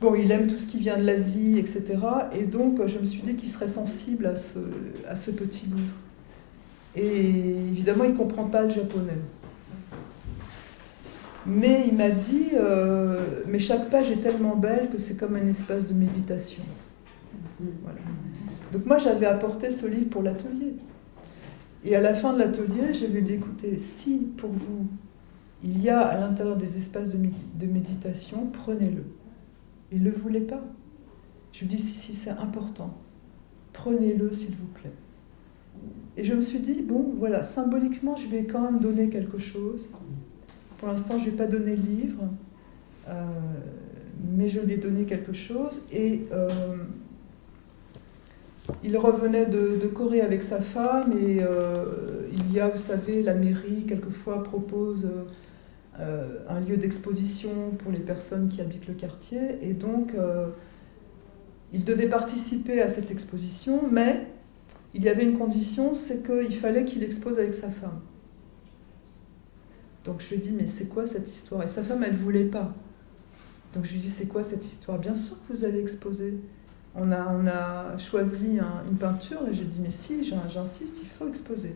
bon, il aime tout ce qui vient de l'Asie, etc. Et donc, je me suis dit qu'il serait sensible à ce petit livre. Et évidemment, il ne comprend pas le japonais. Mais il m'a dit, mais chaque page est tellement belle que c'est comme un espace de méditation. Voilà. Donc moi, j'avais apporté ce livre pour l'atelier. Et à la fin de l'atelier, je lui ai dit, écoutez, si pour vous, il y a à l'intérieur des espaces de méditation, prenez-le. Il ne le voulait pas. Je lui ai dit, si, c'est important. Prenez-le, s'il vous plaît. Et je me suis dit, bon, voilà, symboliquement, je vais quand même donner quelque chose. Pour l'instant, je ne vais pas donner le livre, mais je lui ai donné quelque chose. Et il revenait de Corée avec sa femme, et il y a, vous savez, la mairie, quelquefois, propose un lieu d'exposition pour les personnes qui habitent le quartier. Et donc, il devait participer à cette exposition, mais il y avait une condition, c'est qu'il fallait qu'il expose avec sa femme. Donc je lui ai dit, mais c'est quoi cette histoire? Et sa femme, elle ne voulait pas. Donc je lui ai dit, c'est quoi cette histoire? Bien sûr que vous allez exposer. On a choisi une peinture, et j'ai dit, mais si, j'insiste, il faut exposer.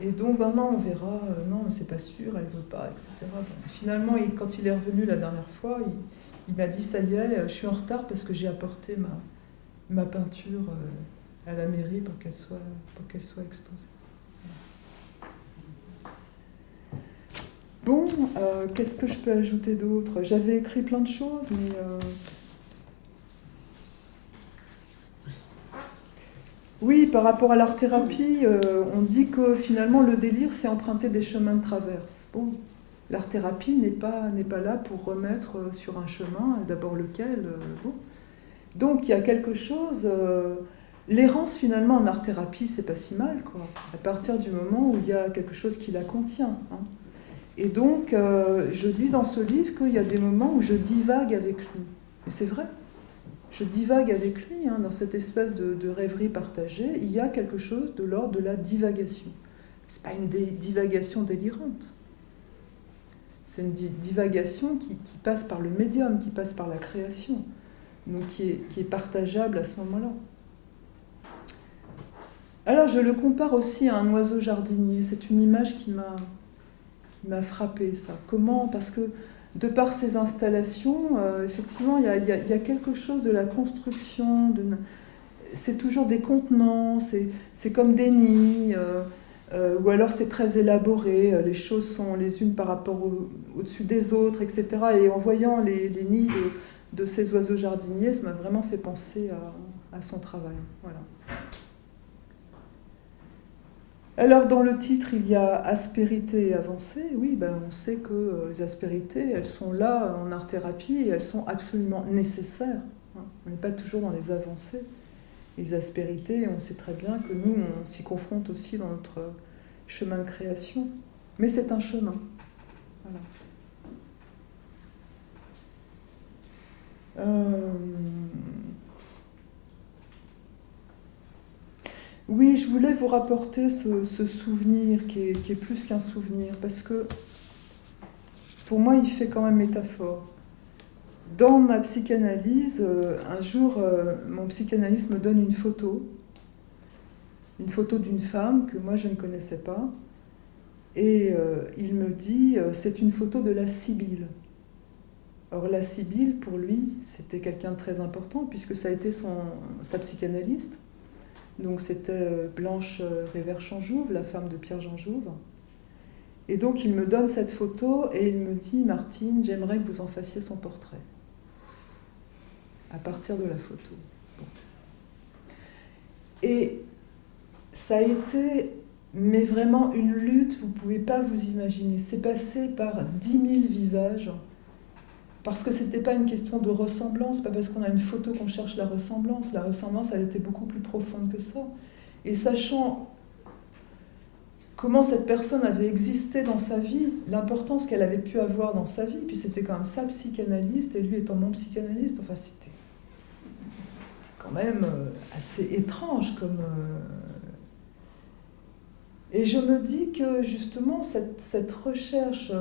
Et donc, ben non, on verra, non, mais c'est pas sûr, elle ne veut pas, etc. Bon, finalement, quand il est revenu la dernière fois, il m'a dit, ça y est, je suis en retard parce que j'ai apporté ma peinture à la mairie pour qu'elle soit exposée. Bon, qu'est-ce que je peux ajouter d'autre? J'avais écrit plein de choses, mais... Oui, par rapport à l'art-thérapie, on dit que finalement le délire, c'est emprunter des chemins de traverse. Bon, l'art-thérapie n'est pas là pour remettre sur un chemin, d'abord lequel... bon. Donc il y a quelque chose... l'errance finalement en art-thérapie, c'est pas si mal, quoi. À partir du moment où il y a quelque chose qui la contient, hein. Et donc, je dis dans ce livre qu'il y a des moments où je divague avec lui. Et c'est vrai. Je divague avec lui, hein, dans cette espèce de rêverie partagée. Il y a quelque chose de l'ordre de la divagation. Ce n'est pas une divagation délirante. C'est une divagation qui passe par le médium, qui passe par la création, donc qui est partageable à ce moment-là. Alors, je le compare aussi à un oiseau jardinier. C'est une image qui m'a frappée, ça. Comment? Parce que de par ces installations, effectivement, il y a quelque chose de la construction, c'est toujours des contenants, c'est comme des nids, ou alors c'est très élaboré, les choses sont les unes par rapport au-dessus des autres, etc. Et en voyant les nids de ces oiseaux jardiniers, ça m'a vraiment fait penser à son travail. Voilà. Alors, dans le titre, il y a aspérité et avancée. Oui, ben, on sait que les aspérités, elles sont là en art-thérapie et elles sont absolument nécessaires. On n'est pas toujours dans les avancées. Les aspérités, on sait très bien que nous, on s'y confronte aussi dans notre chemin de création. Mais c'est un chemin. Voilà. Oui, je voulais vous rapporter ce souvenir qui est plus qu'un souvenir, parce que pour moi, il fait quand même métaphore. Dans ma psychanalyse, un jour, mon psychanalyste me donne une photo d'une femme que moi je ne connaissais pas, et il me dit, c'est une photo de la Sibylle. Or, la Sibylle, pour lui, c'était quelqu'un de très important, puisque ça a été sa psychanalyste. Donc c'était Blanche Révert-Chanjouve, la femme de Pierre-Jean Jouve. Et donc il me donne cette photo et il me dit, Martine, j'aimerais que vous en fassiez son portrait. À partir de la photo. Bon. Et ça a été, mais vraiment une lutte, vous ne pouvez pas vous imaginer. C'est passé par 10 000 visages, parce que ce n'était pas une question de ressemblance, pas parce qu'on a une photo qu'on cherche la ressemblance. La ressemblance, elle était beaucoup plus profonde que ça. Et sachant comment cette personne avait existé dans sa vie, l'importance qu'elle avait pu avoir dans sa vie, puis c'était quand même sa psychanalyste, et lui étant mon psychanalyste, enfin c'était quand même assez étrange comme... Et je me dis que justement cette recherche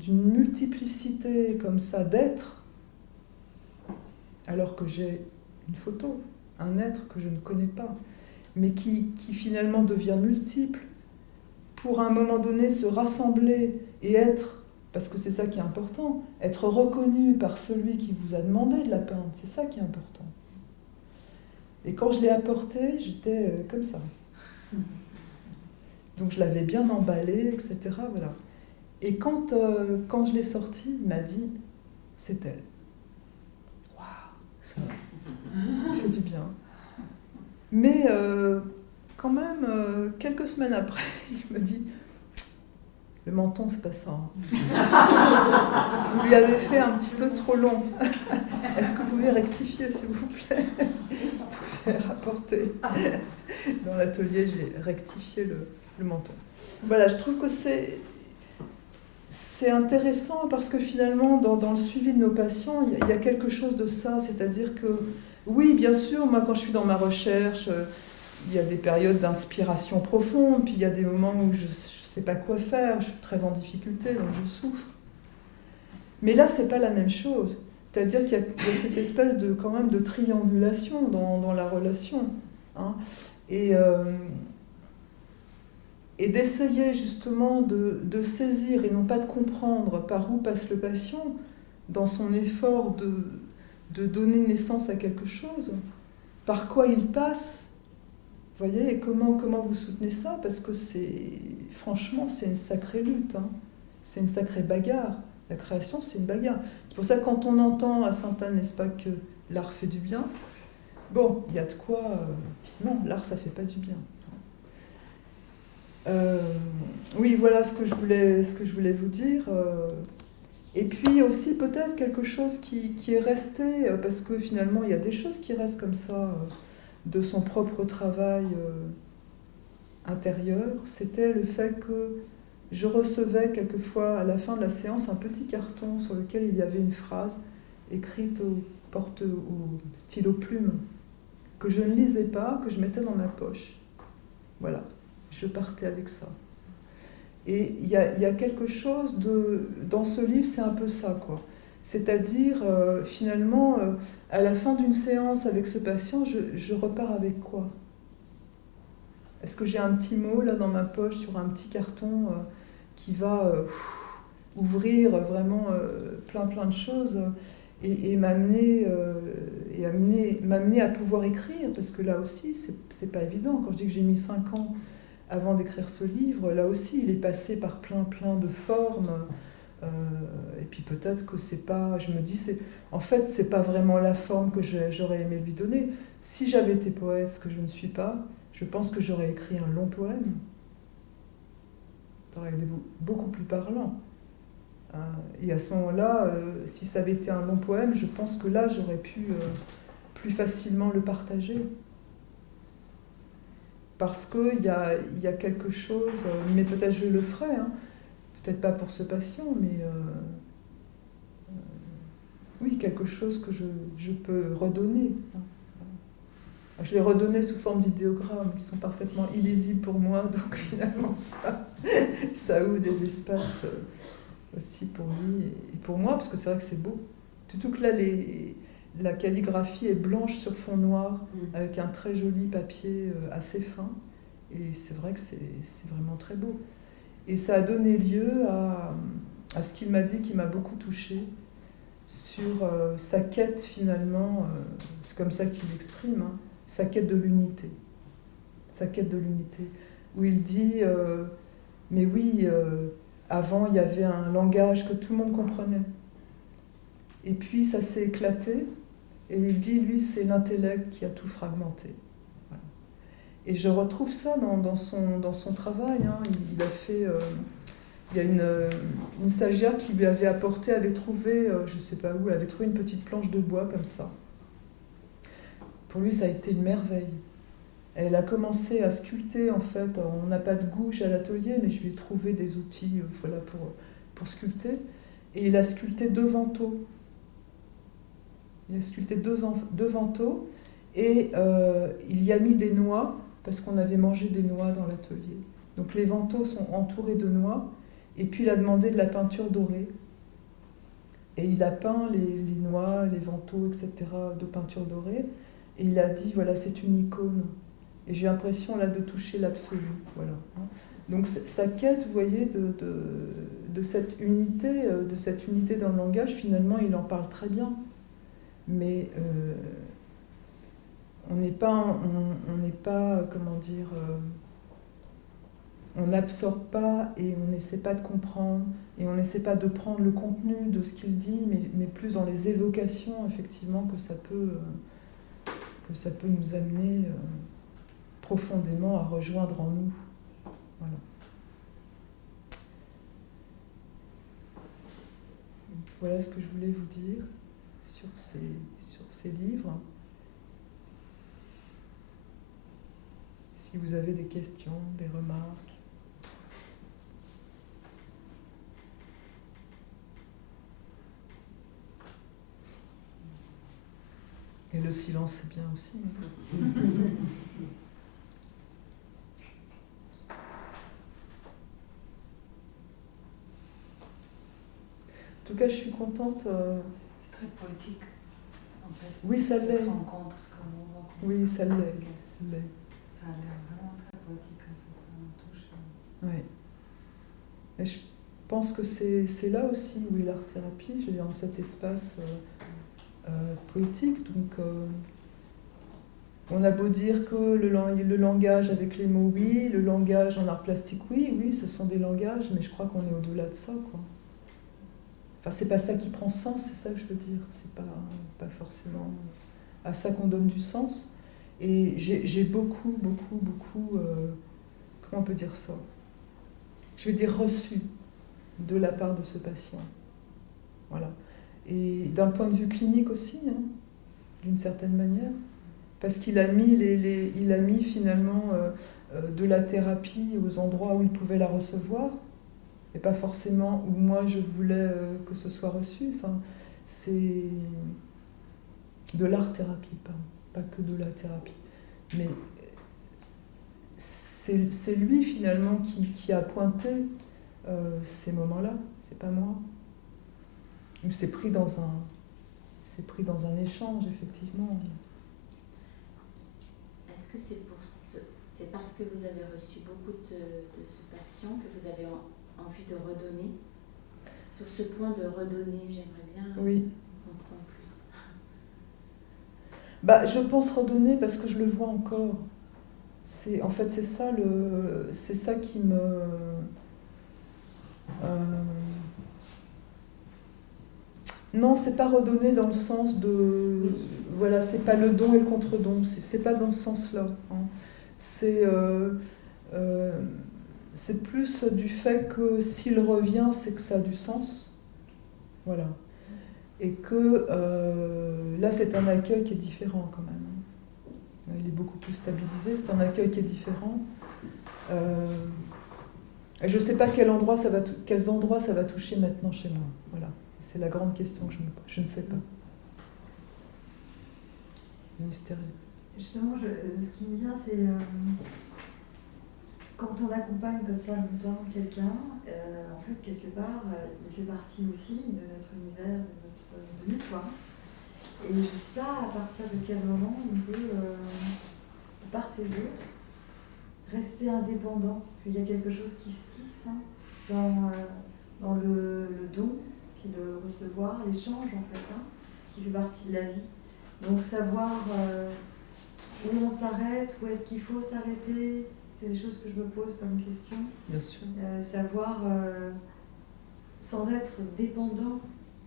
d'une multiplicité comme ça d'êtres, alors que j'ai une photo, un être que je ne connais pas, mais qui finalement devient multiple, pour à un moment donné se rassembler et être, parce que c'est ça qui est important, être reconnu par celui qui vous a demandé de la peindre, c'est ça qui est important. Et quand je l'ai apporté, j'étais comme ça. Donc je l'avais bien emballé, etc. Voilà. Et quand je l'ai sorti, il m'a dit, c'est elle. Waouh, ça fait du bien. Mais quand même, quelques semaines après, il me dit, le menton, c'est pas ça. Vous lui avez fait un petit peu trop long. Est-ce que vous pouvez rectifier, s'il vous plaît? Vous pouvez rapporter. Dans l'atelier, j'ai rectifié le menton. Voilà, je trouve que c'est intéressant parce que finalement, dans le suivi de nos patients, il y a quelque chose de ça. C'est-à-dire que, oui, bien sûr, moi, quand je suis dans ma recherche, il y a des périodes d'inspiration profonde, puis il y a des moments où je ne sais pas quoi faire, je suis très en difficulté, donc je souffre. Mais là, ce n'est pas la même chose. C'est-à-dire qu'il y a cette espèce de, quand même, de triangulation dans la relation. Hein. Et d'essayer justement de saisir et non pas de comprendre par où passe le patient dans son effort de donner naissance à quelque chose, par quoi il passe. Vous voyez, et comment vous soutenez ça? Parce que franchement, c'est une sacrée lutte, hein. C'est une sacrée bagarre. La création, c'est une bagarre. C'est pour ça que quand on entend à Sainte-Anne, n'est-ce pas, que l'art fait du bien, bon, il y a de quoi... non, l'art, ça fait pas du bien. Oui, voilà ce que je voulais vous dire. Et puis aussi peut-être quelque chose qui est resté, parce que finalement, il y a des choses qui restent comme ça, de son propre travail intérieur, c'était le fait que je recevais quelquefois à la fin de la séance un petit carton sur lequel il y avait une phrase écrite au stylo plume, que je ne lisais pas, que je mettais dans ma poche. Voilà, je partais avec ça. Et il y a quelque chose dans ce livre, c'est un peu ça, quoi. C'est-à-dire, finalement, à la fin d'une séance avec ce patient, je repars avec quoi? Est-ce que j'ai un petit mot là dans ma poche sur un petit carton qui va ouvrir vraiment plein de choses et m'amener à pouvoir écrire? Parce que là aussi, c'est pas évident. Quand je dis que j'ai mis 5 ans avant d'écrire ce livre, là aussi, il est passé par plein de formes. Et puis peut-être que c'est pas... Je me dis, en fait, c'est pas vraiment la forme que j'aurais aimé lui donner. Si j'avais été poète, ce que je ne suis pas, je pense que j'aurais écrit un long poème. Ça aurait été beaucoup plus parlant. Et à ce moment-là, si ça avait été un long poème, je pense que là, j'aurais pu plus facilement le partager. Parce qu'il y a quelque chose, mais peut-être je le ferai, hein, peut-être pas pour ce patient, mais oui, quelque chose que je peux redonner. Je l'ai redonné sous forme d'idéogrammes qui sont parfaitement illisibles pour moi, donc finalement ça ouvre des espaces aussi pour lui et pour moi, parce que c'est vrai que c'est beau. Surtout que là, la calligraphie est blanche sur fond noir, avec un très joli papier assez fin. Et c'est vrai que c'est vraiment très beau. Et ça a donné lieu à ce qu'il m'a dit, qui m'a beaucoup touchée, sur sa quête finalement, c'est comme ça qu'il l'exprime, hein, sa quête de l'unité. Sa quête de l'unité. Où il dit, mais oui, avant il y avait un langage que tout le monde comprenait. Et puis ça s'est éclaté, et il dit, lui, c'est l'intellect qui a tout fragmenté. Voilà. Et je retrouve ça dans son travail. Hein. Il a fait... il y a une stagiaire qui lui avait apporté, avait trouvé, je ne sais pas où, elle avait trouvé une petite planche de bois comme ça. Pour lui, ça a été une merveille. Elle a commencé à sculpter, en fait. On n'a pas de gouge à l'atelier, mais je lui ai trouvé des outils voilà, pour sculpter. Et il a sculpté 2 vantaux. Il a sculpté deux vantaux et il y a mis des noix, parce qu'on avait mangé des noix dans l'atelier. Donc les vantaux sont entourés de noix, et puis il a demandé de la peinture dorée. Et il a peint les noix, les vantaux, etc. de peinture dorée. Et il a dit, voilà, c'est une icône. Et j'ai l'impression là de toucher l'absolu. Voilà. Donc sa quête, vous voyez, de cette unité dans le langage, finalement, il en parle très bien. Mais on n'est pas, comment dire, on n'absorbe pas et on n'essaie pas de comprendre et on n'essaie pas de prendre le contenu de ce qu'il dit, mais plus dans les évocations, effectivement, que ça peut nous amener profondément à rejoindre en nous. Voilà. Voilà ce que je voulais vous dire sur ces livres. Si vous avez des questions, des remarques. Et le silence, c'est bien aussi. En tout cas, je suis contente. C'est très poétique, en fait. Oui, ça l'est. Rencontre, ce qu'on voit. Oui, ça l'est. Ça a l'air vraiment très poétique, en fait. Ça me touche. Oui. Et je pense que c'est là aussi où est l'art-thérapie, je veux dire, dans cet espace poétique. Donc, on a beau dire que le langage avec les mots, oui, le langage en art plastique, oui, ce sont des langages, mais je crois qu'on est au-delà de ça, quoi. Enfin, c'est pas ça qui prend sens, c'est ça que je veux dire. C'est pas forcément à ça qu'on donne du sens. Et j'ai beaucoup, comment on peut dire ça? Je vais dire reçu de la part de ce patient. Voilà. Et d'un point de vue clinique aussi, hein, d'une certaine manière. Parce qu'il a mis, il a mis finalement de la thérapie aux endroits où il pouvait la recevoir. Et pas forcément où moi je voulais que ce soit reçu. Enfin, c'est de l'art-thérapie, pas que de la thérapie. Mais c'est lui finalement qui a pointé ces moments-là, c'est pas moi. Ou c'est pris dans un échange, effectivement. Est-ce que c'est parce que vous avez reçu beaucoup de ce patient que vous avez envie de redonner? Sur ce point de redonner, j'aimerais bien comprendre plus. Bah, je pense redonner parce que je le vois encore. En fait, c'est ça qui me... Non, c'est pas redonner dans le sens de... Voilà, c'est pas le don et le contre-don, c'est pas dans ce sens-là. Hein. C'est plus du fait que s'il revient, c'est que ça a du sens. Voilà. Et que là, c'est un accueil qui est différent quand même. Il est beaucoup plus stabilisé, c'est un accueil qui est différent. Je ne sais pas quels endroits ça va toucher maintenant chez moi. Voilà. C'est la grande question que je ne sais pas. Mystérieux. Justement, ce qui me vient, c'est quand on accompagne comme ça longtemps quelqu'un, en fait, quelque part, il fait partie aussi de notre univers, de nous, quoi. Et je ne sais pas à partir de quel moment on peut, de part et d'autre, rester indépendant, parce qu'il y a quelque chose qui se tisse dans le don, puis le recevoir, l'échange en fait, hein, qui fait partie de la vie. Donc savoir où on s'arrête, où est-ce qu'il faut s'arrêter, c'est des choses que je me pose comme question. Bien sûr. Savoir, sans être dépendant,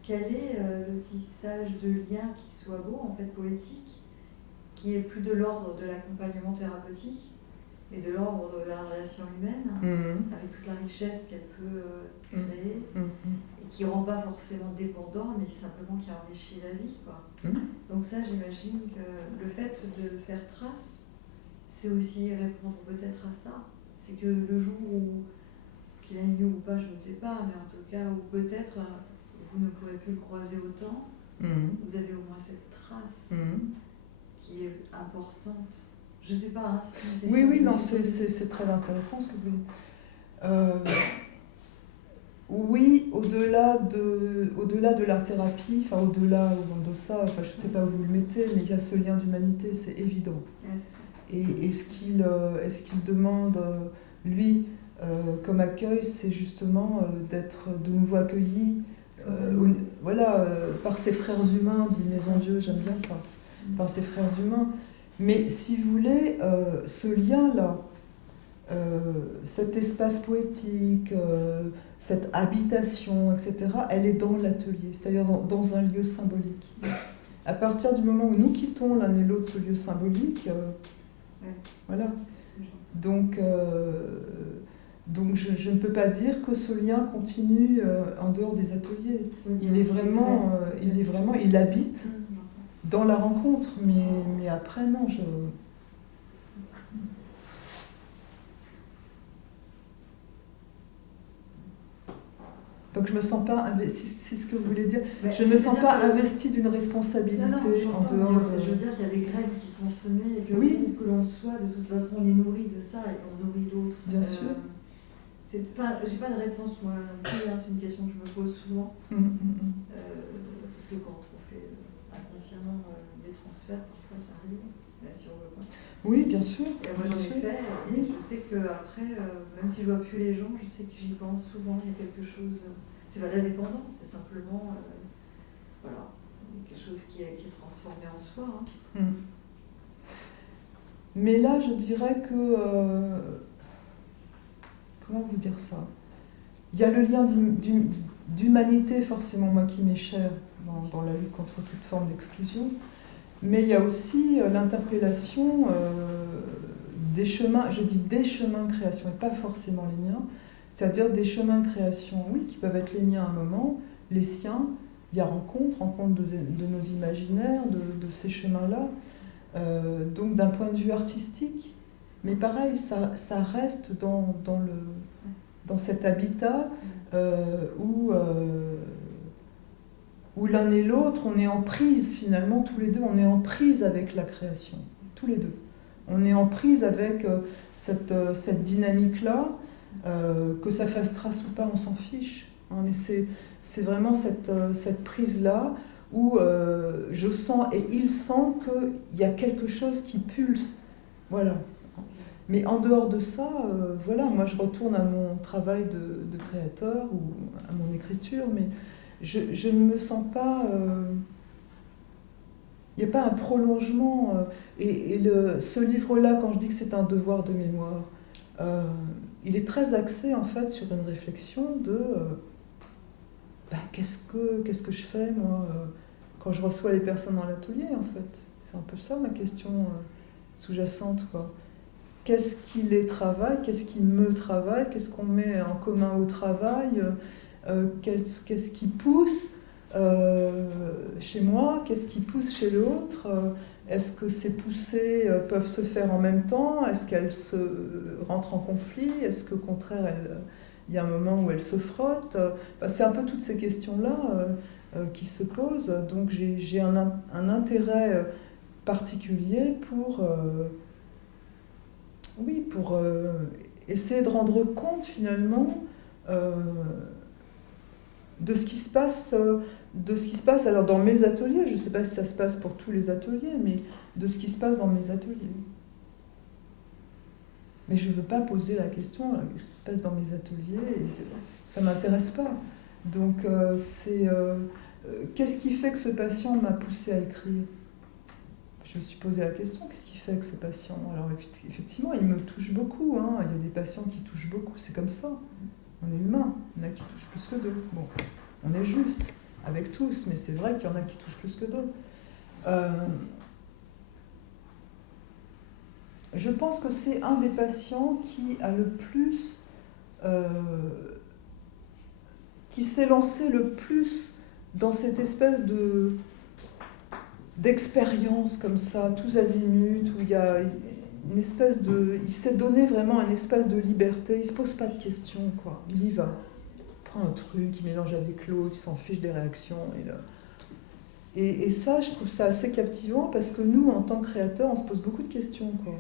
quel est le tissage de liens qui soit beau, en fait poétique, qui est plus de l'ordre de l'accompagnement thérapeutique, et de l'ordre de la relation humaine, avec toute la richesse qu'elle peut créer, et qui ne rend pas forcément dépendant, mais simplement qui enrichit la vie, quoi. Donc ça, j'imagine que le fait de faire trace, c'est aussi répondre peut-être à ça. C'est que le jour où, qu'il aille mieux ou pas, je ne sais pas, mais en tout cas, où peut-être vous ne pourrez plus le croiser autant, vous avez au moins cette trace qui est importante. Je ne sais pas, hein, c'est une question. Oui, non, c'est très intéressant ce que vous dites. Oui, au-delà de l'art-thérapie, enfin au-delà de ça, enfin, je ne sais pas où vous le mettez, mais il y a ce lien d'humanité, c'est évident. Ouais, c'est ça. Et ce qu'il demande, lui, comme accueil, c'est justement d'être de nouveau accueilli par ses frères humains, dit Maison Dieu, j'aime bien ça, par ses frères humains. Mais si vous voulez, ce lien-là, cet espace poétique, cette habitation, etc., elle est dans l'atelier, c'est-à-dire dans un lieu symbolique. À partir du moment où nous quittons l'un et l'autre ce lieu symbolique, voilà. Donc je ne peux pas dire que ce lien continue en dehors des ateliers. Il habite dans la rencontre, mais après non, Donc je me sens pas investie, c'est ce que vous voulez dire. Je me sens pas investie d'une responsabilité en dehors. Je veux dire qu'il y a des graines qui sont semées et que où que l'on soit, de toute façon, on est nourri de ça et on nourrit l'autre. Bien sûr. J'ai pas de réponse moi non plus, c'est une question que je me pose souvent. Parce que quand on fait inconsciemment des transferts, parfois ça arrive, si on veut pas. Oui, bien sûr. Et moi j'en ai fait et je sais qu'après, même si je vois plus les gens, je sais que j'y pense souvent, il y a quelque chose. C'est pas la dépendance, c'est simplement quelque chose qui est transformé en soi. Mais là, je dirais que... comment vous dire ça ? Il y a le lien d'humanité, forcément, moi qui m'est cher dans la lutte contre toute forme d'exclusion. Mais il y a aussi l'interpellation des chemins, je dis des chemins de création, et pas forcément les miens, c'est-à-dire des chemins de création, oui, qui peuvent être les miens à un moment, les siens, il y a rencontre de nos imaginaires, de ces chemins-là, donc d'un point de vue artistique, mais pareil, ça reste dans cet habitat où l'un et l'autre, on est en prise finalement, tous les deux, on est en prise avec la création, tous les deux. On est en prise avec cette dynamique-là, que ça fasse trace ou pas, on s'en fiche. Hein, mais c'est vraiment cette prise-là où je sens et il sent qu'il y a quelque chose qui pulse. Voilà. Mais en dehors de ça, moi je retourne à mon travail de créateur ou à mon écriture, mais je ne me sens pas... Il n'y a pas un prolongement. Ce livre-là, quand je dis que c'est un devoir de mémoire, il est très axé en fait sur une réflexion de qu'est-ce que je fais moi quand je reçois les personnes dans l'atelier en fait. C'est un peu ça ma question sous-jacente quoi. Qu'est-ce qui les travaille, qu'est-ce qui me travaille, qu'est-ce qu'on met en commun au travail, qu'est-ce qui pousse chez moi, qu'est-ce qui pousse chez l'autre, est-ce que ces poussées peuvent se faire en même temps, est-ce qu'elles se rentrent en conflit, est-ce qu'au contraire il y a un moment où elles se frottent, c'est un peu toutes ces questions-là qui se posent, donc j'ai un intérêt particulier pour essayer de rendre compte finalement de ce qui se passe alors dans mes ateliers, je ne sais pas si ça se passe pour tous les ateliers, mais de ce qui se passe dans mes ateliers. Mais je ne veux pas poser la question ce qui se passe dans mes ateliers, et ça ne m'intéresse pas. Donc qu'est-ce qui fait que ce patient m'a poussé à écrire ? Je me suis posé la question, qu'est-ce qui fait que ce patient... Alors effectivement, il me touche beaucoup, hein. Il y a des patients qui touchent beaucoup, c'est comme ça. On est humain, il y en a qui touchent plus que d'autres. Bon, on est juste avec tous, mais c'est vrai qu'il y en a qui touchent plus que d'autres. je pense que c'est un des patients qui a le plus... qui s'est lancé le plus dans cette espèce d'expérience comme ça, tous azimuts, où il y a une espèce de... Il s'est donné vraiment un espace de liberté, il ne se pose pas de questions, quoi. Il y va. Il prend un truc, il mélange avec l'autre, il s'en fiche des réactions. Et ça, je trouve ça assez captivant, parce que nous, en tant que créateurs, on se pose beaucoup de questions, quoi.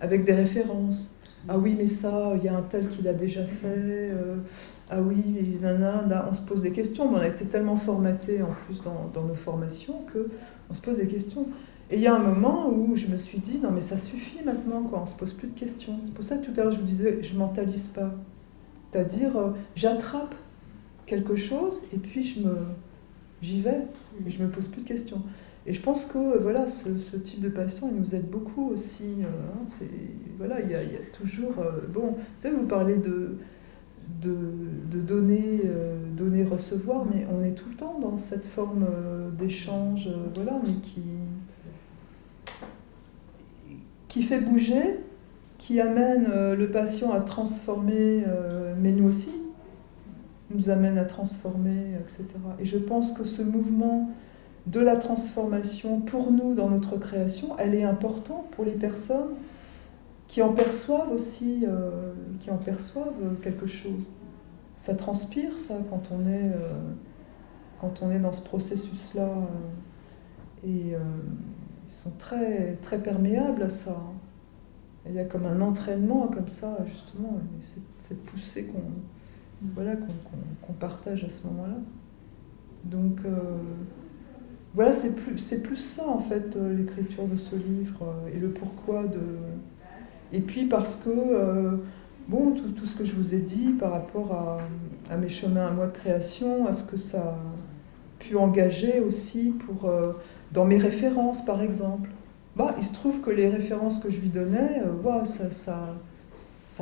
Avec des références. Ah oui, mais ça, il y a un tel qui l'a déjà fait. Ah oui, mais on se pose des questions. Mais on a été tellement formatés en plus dans nos formations qu'on se pose des questions. Et il y a un moment où je me suis dit, non mais ça suffit maintenant, quoi. On ne se pose plus de questions. C'est pour ça que tout à l'heure je vous disais, je ne mentalise pas. C'est-à-dire, j'attrape quelque chose et puis j'y vais et je ne me pose plus de questions. Et je pense que voilà, ce type de patient, il nous aide beaucoup aussi. Voilà, il y a toujours... bon, vous savez, vous parlez de donner, recevoir, mais on est tout le temps dans cette forme d'échange, voilà, mais qui fait bouger, qui amène le patient à transformer, mais nous aussi, nous amène à transformer, etc. Et je pense que ce mouvement de la transformation, pour nous, dans notre création, elle est importante pour les personnes qui en perçoivent aussi, quelque chose. Ça transpire, ça, quand on est dans ce processus-là. Et ils sont très, très perméables à ça. Il y a comme un entraînement comme ça, justement, cette poussée qu'on partage à ce moment-là. Donc, voilà, c'est plus ça, en fait, l'écriture de ce livre, et le pourquoi de... Et puis parce que, bon, tout ce que je vous ai dit par rapport à mes chemins à moi de création, à ce que ça a pu engager aussi dans mes références, par exemple. Bah, il se trouve que les références que je lui donnais, ça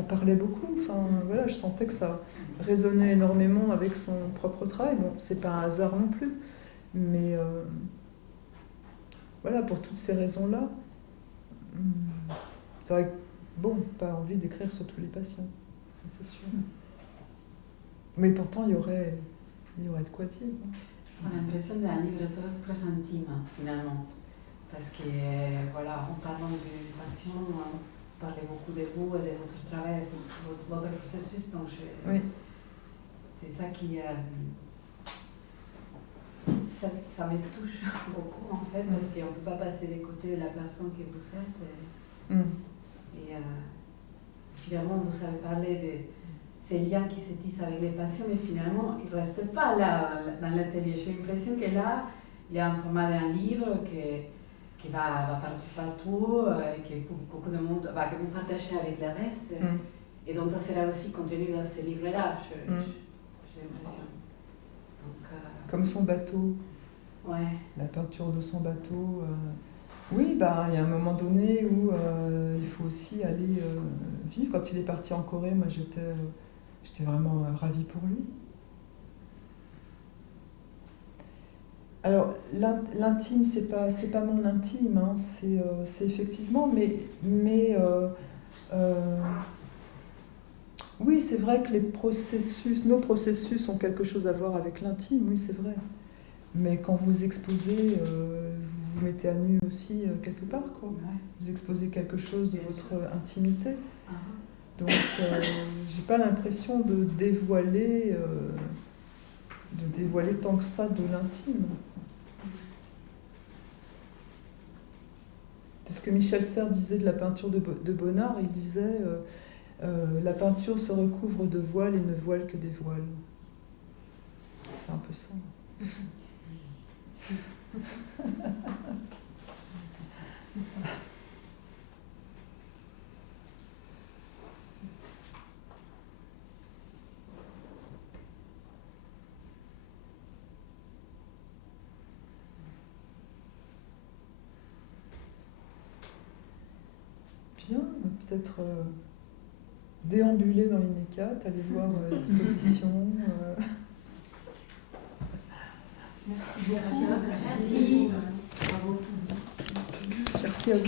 parlait beaucoup. Enfin, voilà, je sentais que ça résonnait énormément avec son propre travail. Bon, c'est pas un hasard non plus, mais voilà, pour toutes ces raisons-là, c'est vrai que, bon, pas envie d'écrire sur tous les patients, c'est sûr. Mais pourtant, il y aurait de quoi dire. On a l'impression d'un livre très, très intime, finalement. Parce que, voilà, en parlant du patient, on parlait beaucoup de vous et de votre travail, de votre processus. Donc, oui. C'est ça qui... ça me touche beaucoup, en fait, parce qu'on ne peut pas passer des côtés de la personne que vous êtes. Et finalement, vous avez parlé de ces liens qui se tissent avec les patients, mais finalement, ils ne restent pas là, dans l'atelier. J'ai l'impression que là, il y a un format d'un livre qui va partir partout, que beaucoup de monde, que vous partagez avec le reste. Et donc, ça sera aussi contenu dans ce livre-là, j'ai l'impression. Donc, comme son bateau. Ouais. La peinture de son bateau. Oui, il y a un moment donné où il faut aussi aller vivre. Quand il est parti en Corée, moi j'étais vraiment ravie pour lui. Alors, l'intime, c'est pas mon intime, hein, c'est effectivement, mais oui, c'est vrai que nos processus ont quelque chose à voir avec l'intime, oui, c'est vrai. Mais quand vous exposez, vous mettez à nu aussi quelque part, quoi. Ouais. Vous exposez quelque chose de votre intimité. Donc, j'ai pas l'impression de dévoiler tant que ça de l'intime. C'est ce que Michel Serres disait de la peinture de Bonnard. Il disait la peinture se recouvre de voiles et ne voile que des voiles. C'est un peu ça. Bien, peut-être déambuler dans l'INECAT, aller voir l'exposition. Merci. Merci à vous.